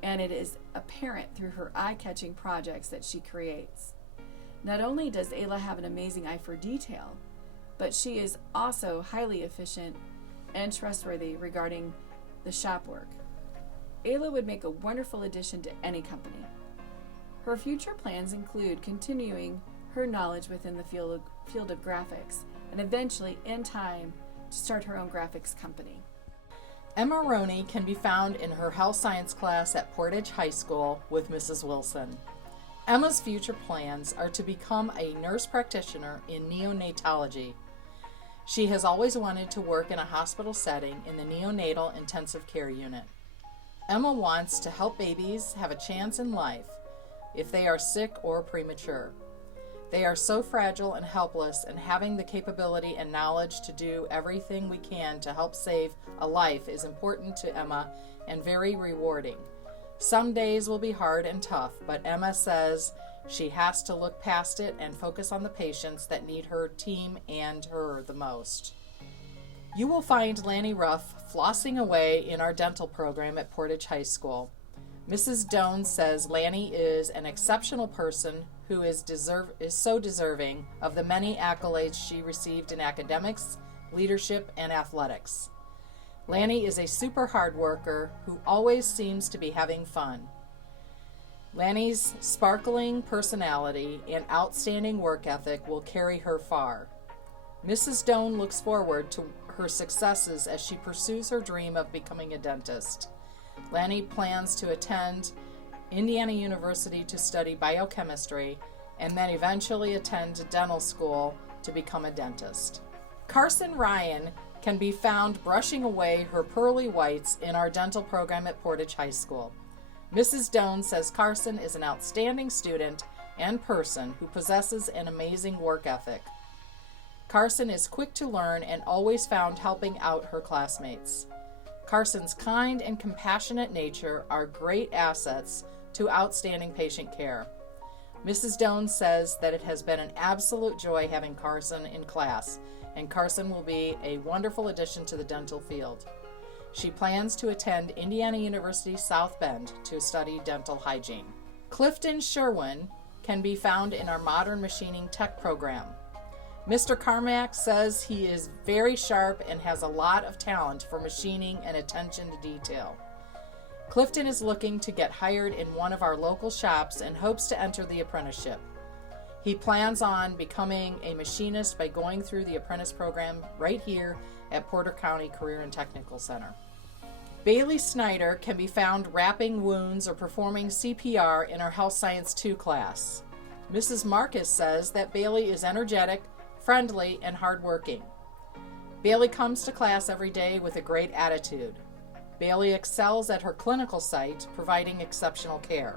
and it is apparent through her eye-catching projects that she creates. Not only does Ayla have an amazing eye for detail, but she is also highly efficient and trustworthy regarding the shop work. Ayla would make a wonderful addition to any company. Her future plans include continuing her knowledge within the field of graphics and eventually, in time, to start her own graphics company. Emma Roni can be found in her health science class at Portage High School with Mrs. Wilson. Emma's future plans are to become a nurse practitioner in neonatology. She has always wanted to work in a hospital setting in the neonatal intensive care unit. Emma wants to help babies have a chance in life if they are sick or premature. They are so fragile and helpless, and having the capability and knowledge to do everything we can to help save a life is important to Emma and very rewarding. Some days will be hard and tough, but Emma says she has to look past it and focus on the patients that need her team and her the most. You will find Lanny Ruff flossing away in our dental program at Portage High School. Mrs. Doan says Lanny is an exceptional person who is so deserving of the many accolades she received in academics, leadership, and athletics. Lanny is a super hard worker who always seems to be having fun. Lanny's sparkling personality and outstanding work ethic will carry her far. Mrs. Doan looks forward to her successes as she pursues her dream of becoming a dentist. Lanny plans to attend Indiana University to study biochemistry and then eventually attend dental school to become a dentist. Carson Ryan can be found brushing away her pearly whites in our dental program at Portage High School. Mrs. Doan says Carson is an outstanding student and person who possesses an amazing work ethic. Carson is quick to learn and always found helping out her classmates. Carson's kind and compassionate nature are great assets to outstanding patient care. Mrs. Doan says that it has been an absolute joy having Carson in class, and Carson will be a wonderful addition to the dental field. She plans to attend Indiana University South Bend to study dental hygiene. Clifton Sherwin can be found in our Modern Machining Tech program. Mr. Carmack says he is very sharp and has a lot of talent for machining and attention to detail. Clifton is looking to get hired in one of our local shops and hopes to enter the apprenticeship. He plans on becoming a machinist by going through the apprentice program right here at Porter County Career and Technical Center. Bailey Snyder can be found wrapping wounds or performing CPR in our Health Science 2 class. Mrs. Marcus says that Bailey is energetic, friendly, and hardworking. Bailey comes to class every day with a great attitude. Bailey excels at her clinical site, providing exceptional care.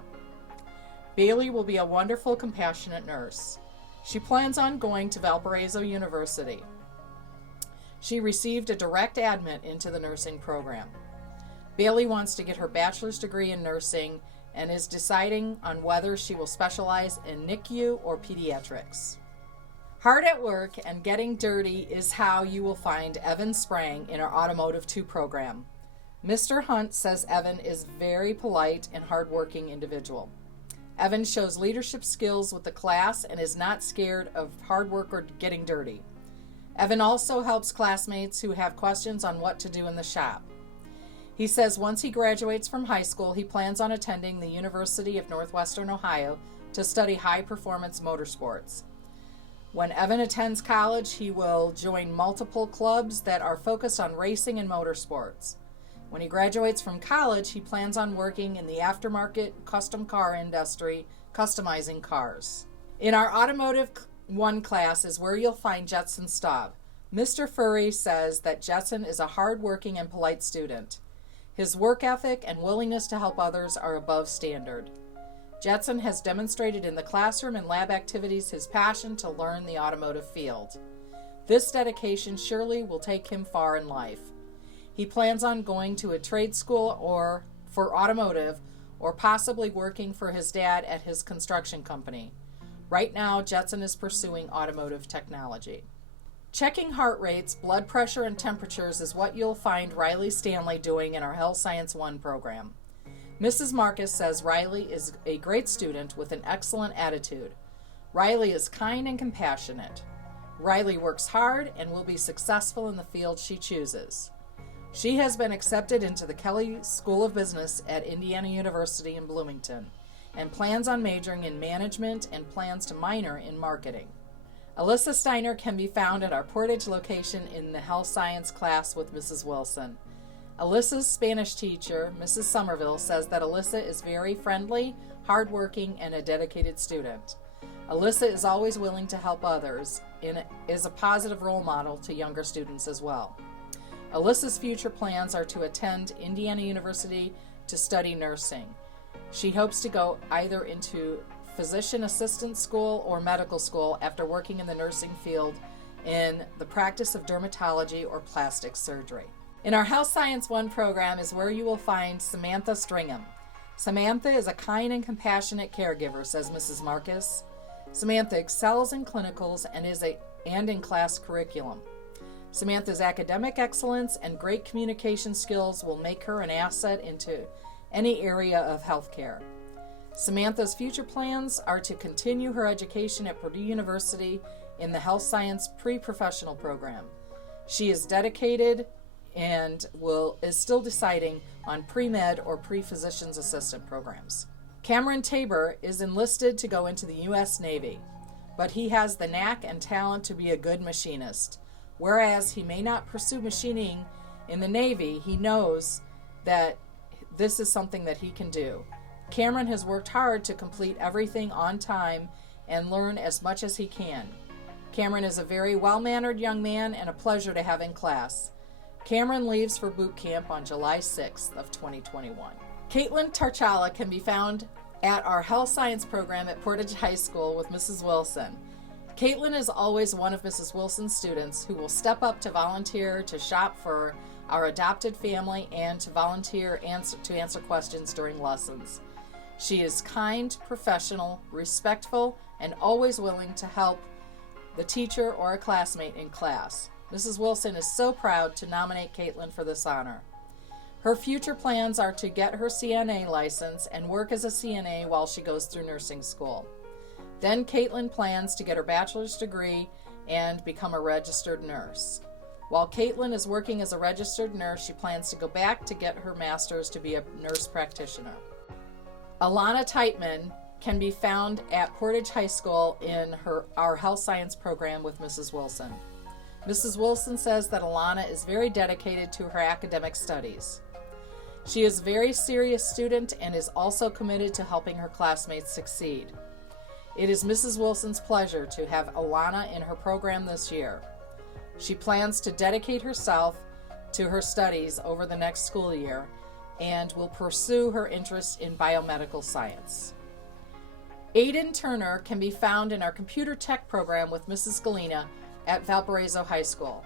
Bailey will be a wonderful, compassionate nurse. She plans on going to Valparaiso University. She received a direct admit into the nursing program. Bailey wants to get her bachelor's degree in nursing and is deciding on whether she will specialize in NICU or pediatrics. Hard at work and getting dirty is how you will find Evan Sprang in our Automotive 2 program. Mr. Hunt says Evan is a very polite and hardworking individual. Evan shows leadership skills with the class and is not scared of hard work or getting dirty. Evan also helps classmates who have questions on what to do in the shop. He says once he graduates from high school, he plans on attending the University of Northwestern Ohio to study high-performance motorsports. When Evan attends college, he will join multiple clubs that are focused on racing and motorsports. When he graduates from college, he plans on working in the aftermarket custom car industry, customizing cars. In our Automotive 1 class is where you'll find Jetson Staub. Mr. Furry says that Jetson is a hardworking and polite student. His work ethic and willingness to help others are above standard. Jetson has demonstrated in the classroom and lab activities his passion to learn the automotive field. This dedication surely will take him far in life. He plans on going to a trade school or for automotive or possibly working for his dad at his construction company. Right now, Jetson is pursuing automotive technology. Checking heart rates, blood pressure, and temperatures is what you'll find Riley Stanley doing in our Health Science 1 program. Mrs. Marcus says Riley is a great student with an excellent attitude. Riley is kind and compassionate. Riley works hard and will be successful in the field she chooses. She has been accepted into the Kelley School of Business at Indiana University in Bloomington and plans on majoring in management and plans to minor in marketing. Alyssa Steiner can be found at our Portage location in the health science class with Mrs. Wilson. Alyssa's Spanish teacher, Mrs. Somerville, says that Alyssa is very friendly, hardworking, and a dedicated student. Alyssa is always willing to help others and is a positive role model to younger students as well. Alyssa's future plans are to attend Indiana University to study nursing. She hopes to go either into physician assistant school or medical school after working in the nursing field in the practice of dermatology or plastic surgery. In our Health Science 1 program is where you will find Samantha Stringham. Samantha is a kind and compassionate caregiver, says Mrs. Marcus. Samantha excels in clinicals and in class curriculum. Samantha's academic excellence and great communication skills will make her an asset into any area of healthcare. Samantha's future plans are to continue her education at Purdue University in the Health Science Pre-Professional program. She is dedicated and is still deciding on pre-med or pre-physician's assistant programs. Cameron Tabor is enlisted to go into the U.S. Navy, but he has the knack and talent to be a good machinist. Whereas he may not pursue machining in the Navy, he knows that this is something that he can do. Cameron has worked hard to complete everything on time and learn as much as he can. Cameron is a very well-mannered young man and a pleasure to have in class. Cameron leaves for boot camp on July 6th of 2021. Caitlin Tarchala can be found at our health science program at Portage High School with Mrs. Wilson. Caitlin is always one of Mrs. Wilson's students who will step up to volunteer to shop for our adopted family and to volunteer to answer questions during lessons. She is kind, professional, respectful, and always willing to help the teacher or a classmate in class. Mrs. Wilson is so proud to nominate Caitlin for this honor. Her future plans are to get her CNA license and work as a CNA while she goes through nursing school. Then Caitlin plans to get her bachelor's degree and become a registered nurse. While Caitlin is working as a registered nurse, she plans to go back to get her master's to be a nurse practitioner. Alana Teitman can be found at Portage High School in our health science program with Mrs. Wilson. Mrs. Wilson says that Alana is very dedicated to her academic studies. She is a very serious student and is also committed to helping her classmates succeed. It is Mrs. Wilson's pleasure to have Alana in her program this year. She plans to dedicate herself to her studies over the next school year and will pursue her interest in biomedical science. Aiden Turner can be found in our computer tech program with Mrs. Galena at Valparaiso High School.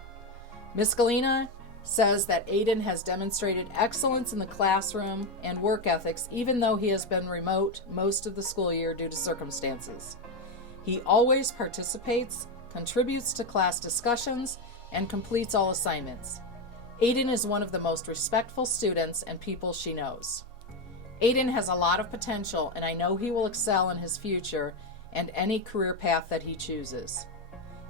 Ms. Galena says that Aiden has demonstrated excellence in the classroom and work ethics even though he has been remote most of the school year due to circumstances. He always participates, contributes to class discussions, and completes all assignments. Aiden is one of the most respectful students and people she knows. Aiden has a lot of potential, and I know he will excel in his future and any career path that he chooses.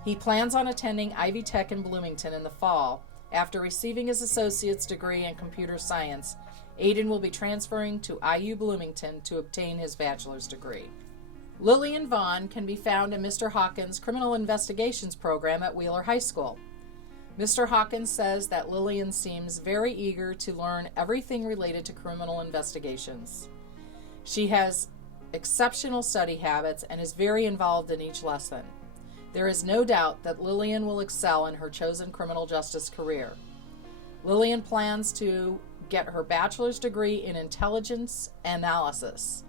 He plans on attending Ivy Tech in Bloomington in the fall. After receiving his associate's degree in computer science, Aiden will be transferring to IU Bloomington to obtain his bachelor's degree. Lillian Vaughn can be found in Mr. Hawkins' Criminal Investigations program at Wheeler High School. Mr. Hawkins says that Lillian seems very eager to learn everything related to criminal investigations. She has exceptional study habits and is very involved in each lesson. There is no doubt that Lillian will excel in her chosen criminal justice career. Lillian plans to get her bachelor's degree in intelligence analysis.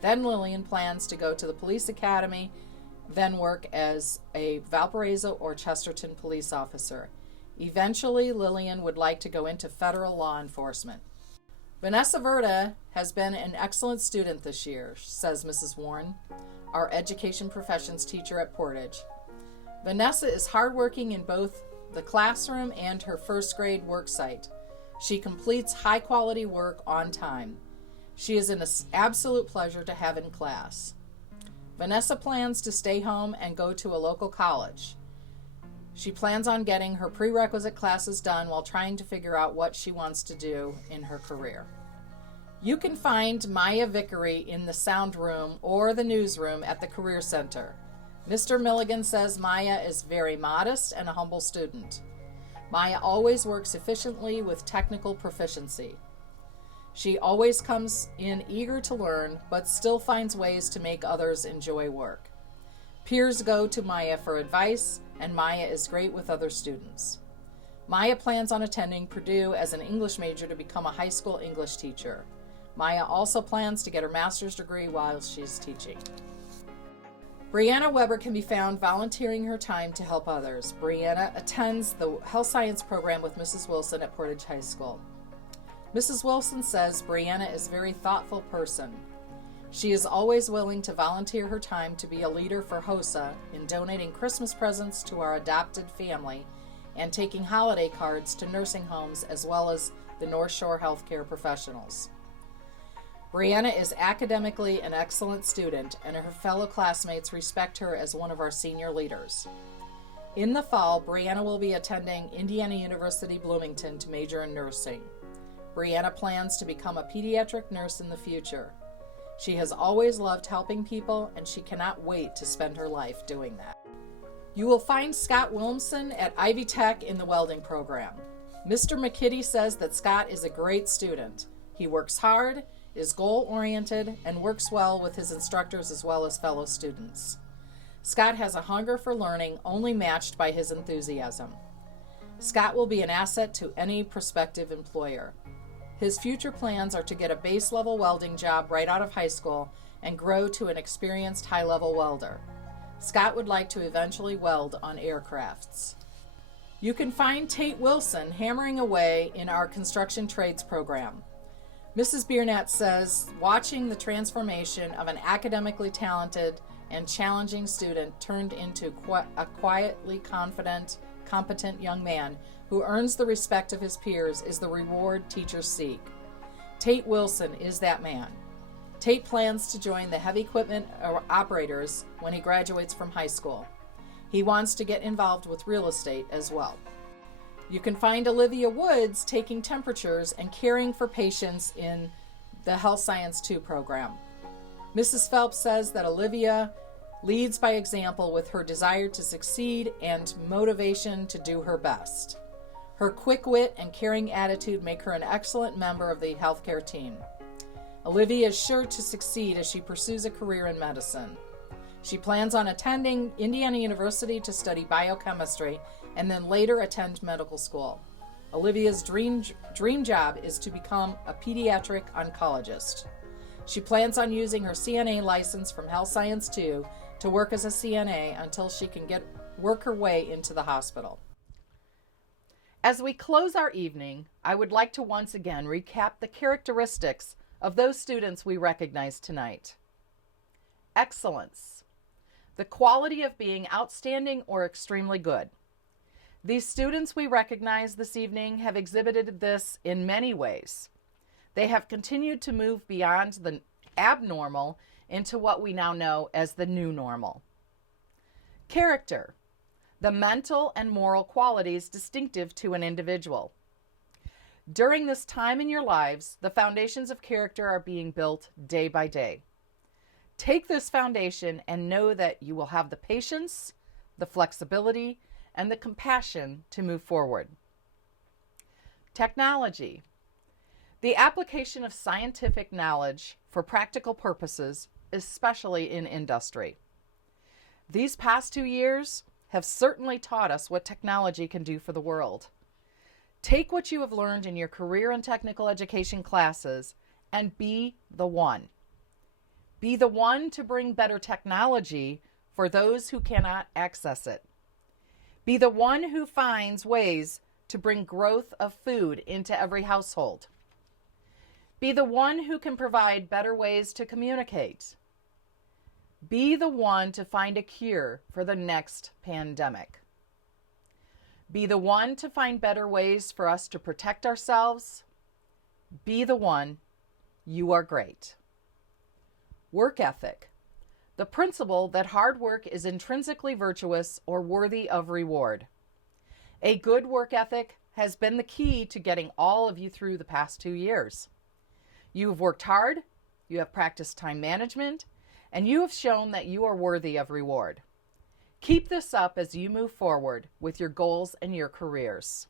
Then Lillian plans to go to the police academy, then work as a Valparaiso or Chesterton police officer. Eventually, Lillian would like to go into federal law enforcement. Vanessa Verda has been an excellent student this year, says Mrs. Warren, our education professions teacher at Portage. Vanessa is hardworking in both the classroom and her first grade work site. She completes high quality work on time. She is an absolute pleasure to have in class. Vanessa plans to stay home and go to a local college. She plans on getting her prerequisite classes done while trying to figure out what she wants to do in her career. You can find Maya Vickery in the sound room or the newsroom at the Career Center. Mr. Milligan says Maya is very modest and a humble student. Maya always works efficiently with technical proficiency. She always comes in eager to learn, but still finds ways to make others enjoy work. Peers go to Maya for advice, and Maya is great with other students. Maya plans on attending Purdue as an English major to become a high school English teacher. Maya also plans to get her master's degree while she's teaching. Brianna Weber can be found volunteering her time to help others. Brianna attends the health science program with Mrs. Wilson at Portage High School. Mrs. Wilson says Brianna is a very thoughtful person. She is always willing to volunteer her time to be a leader for HOSA in donating Christmas presents to our adopted family and taking holiday cards to nursing homes as well as the North Shore healthcare professionals. Brianna is academically an excellent student, and her fellow classmates respect her as one of our senior leaders. In the fall, Brianna will be attending Indiana University Bloomington to major in nursing. Brianna plans to become a pediatric nurse in the future. She has always loved helping people, and she cannot wait to spend her life doing that. You will find Scott Williamson at Ivy Tech in the welding program. Mr. McKitty says that Scott is a great student. He works hard, is goal-oriented, and works well with his instructors as well as fellow students. Scott has a hunger for learning only matched by his enthusiasm. Scott will be an asset to any prospective employer. His future plans are to get a base-level welding job right out of high school and grow to an experienced high-level welder. Scott would like to eventually weld on aircrafts. You can find Tate Wilson hammering away in our construction trades program. Mrs. Biernat says, watching the transformation of an academically talented and challenging student turned into a quietly confident, competent young man who earns the respect of his peers is the reward teachers seek. Tate Wilson is that man. Tate plans to join the heavy equipment operators when he graduates from high school. He wants to get involved with real estate as well. You can find Olivia Woods taking temperatures and caring for patients in the Health Science 2 program. Mrs. Phelps says that Olivia leads by example with her desire to succeed and motivation to do her best. Her quick wit and caring attitude make her an excellent member of the healthcare team. Olivia is sure to succeed as she pursues a career in medicine. She plans on attending Indiana University to study biochemistry and then later attend medical school. Olivia's dream job is to become a pediatric oncologist. She plans on using her CNA license from Health Science 2 to work as a CNA until she can work her way into the hospital. As we close our evening, I would like to once again recap the characteristics of those students we recognize tonight. Excellence, the quality of being outstanding or extremely good. These students we recognize this evening have exhibited this in many ways. They have continued to move beyond the abnormal into what we now know as the new normal. Character, the mental and moral qualities distinctive to an individual. During this time in your lives, the foundations of character are being built day by day. Take this foundation and know that you will have the patience, the flexibility, and the compassion to move forward. Technology, the application of scientific knowledge for practical purposes, especially in industry. These past 2 years have certainly taught us what technology can do for the world. Take what you have learned in your career and technical education classes and be the one. Be the one to bring better technology for those who cannot access it. Be the one who finds ways to bring growth of food into every household. Be the one who can provide better ways to communicate. Be the one to find a cure for the next pandemic. Be the one to find better ways for us to protect ourselves. Be the one You are great. Work ethic. The principle that hard work is intrinsically virtuous or worthy of reward. A good work ethic has been the key to getting all of you through the past 2 years. You have worked hard, you have practiced time management, and you have shown that you are worthy of reward. Keep this up as you move forward with your goals and your careers.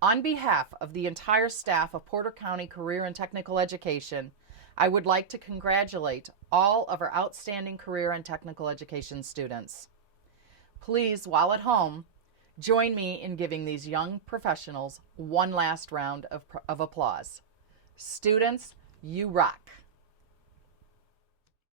On behalf of the entire staff of Porter County Career and Technical Education, I would like to congratulate all of our outstanding career and technical education students. Please, while at home, join me in giving these young professionals one last round of applause. Students, you rock.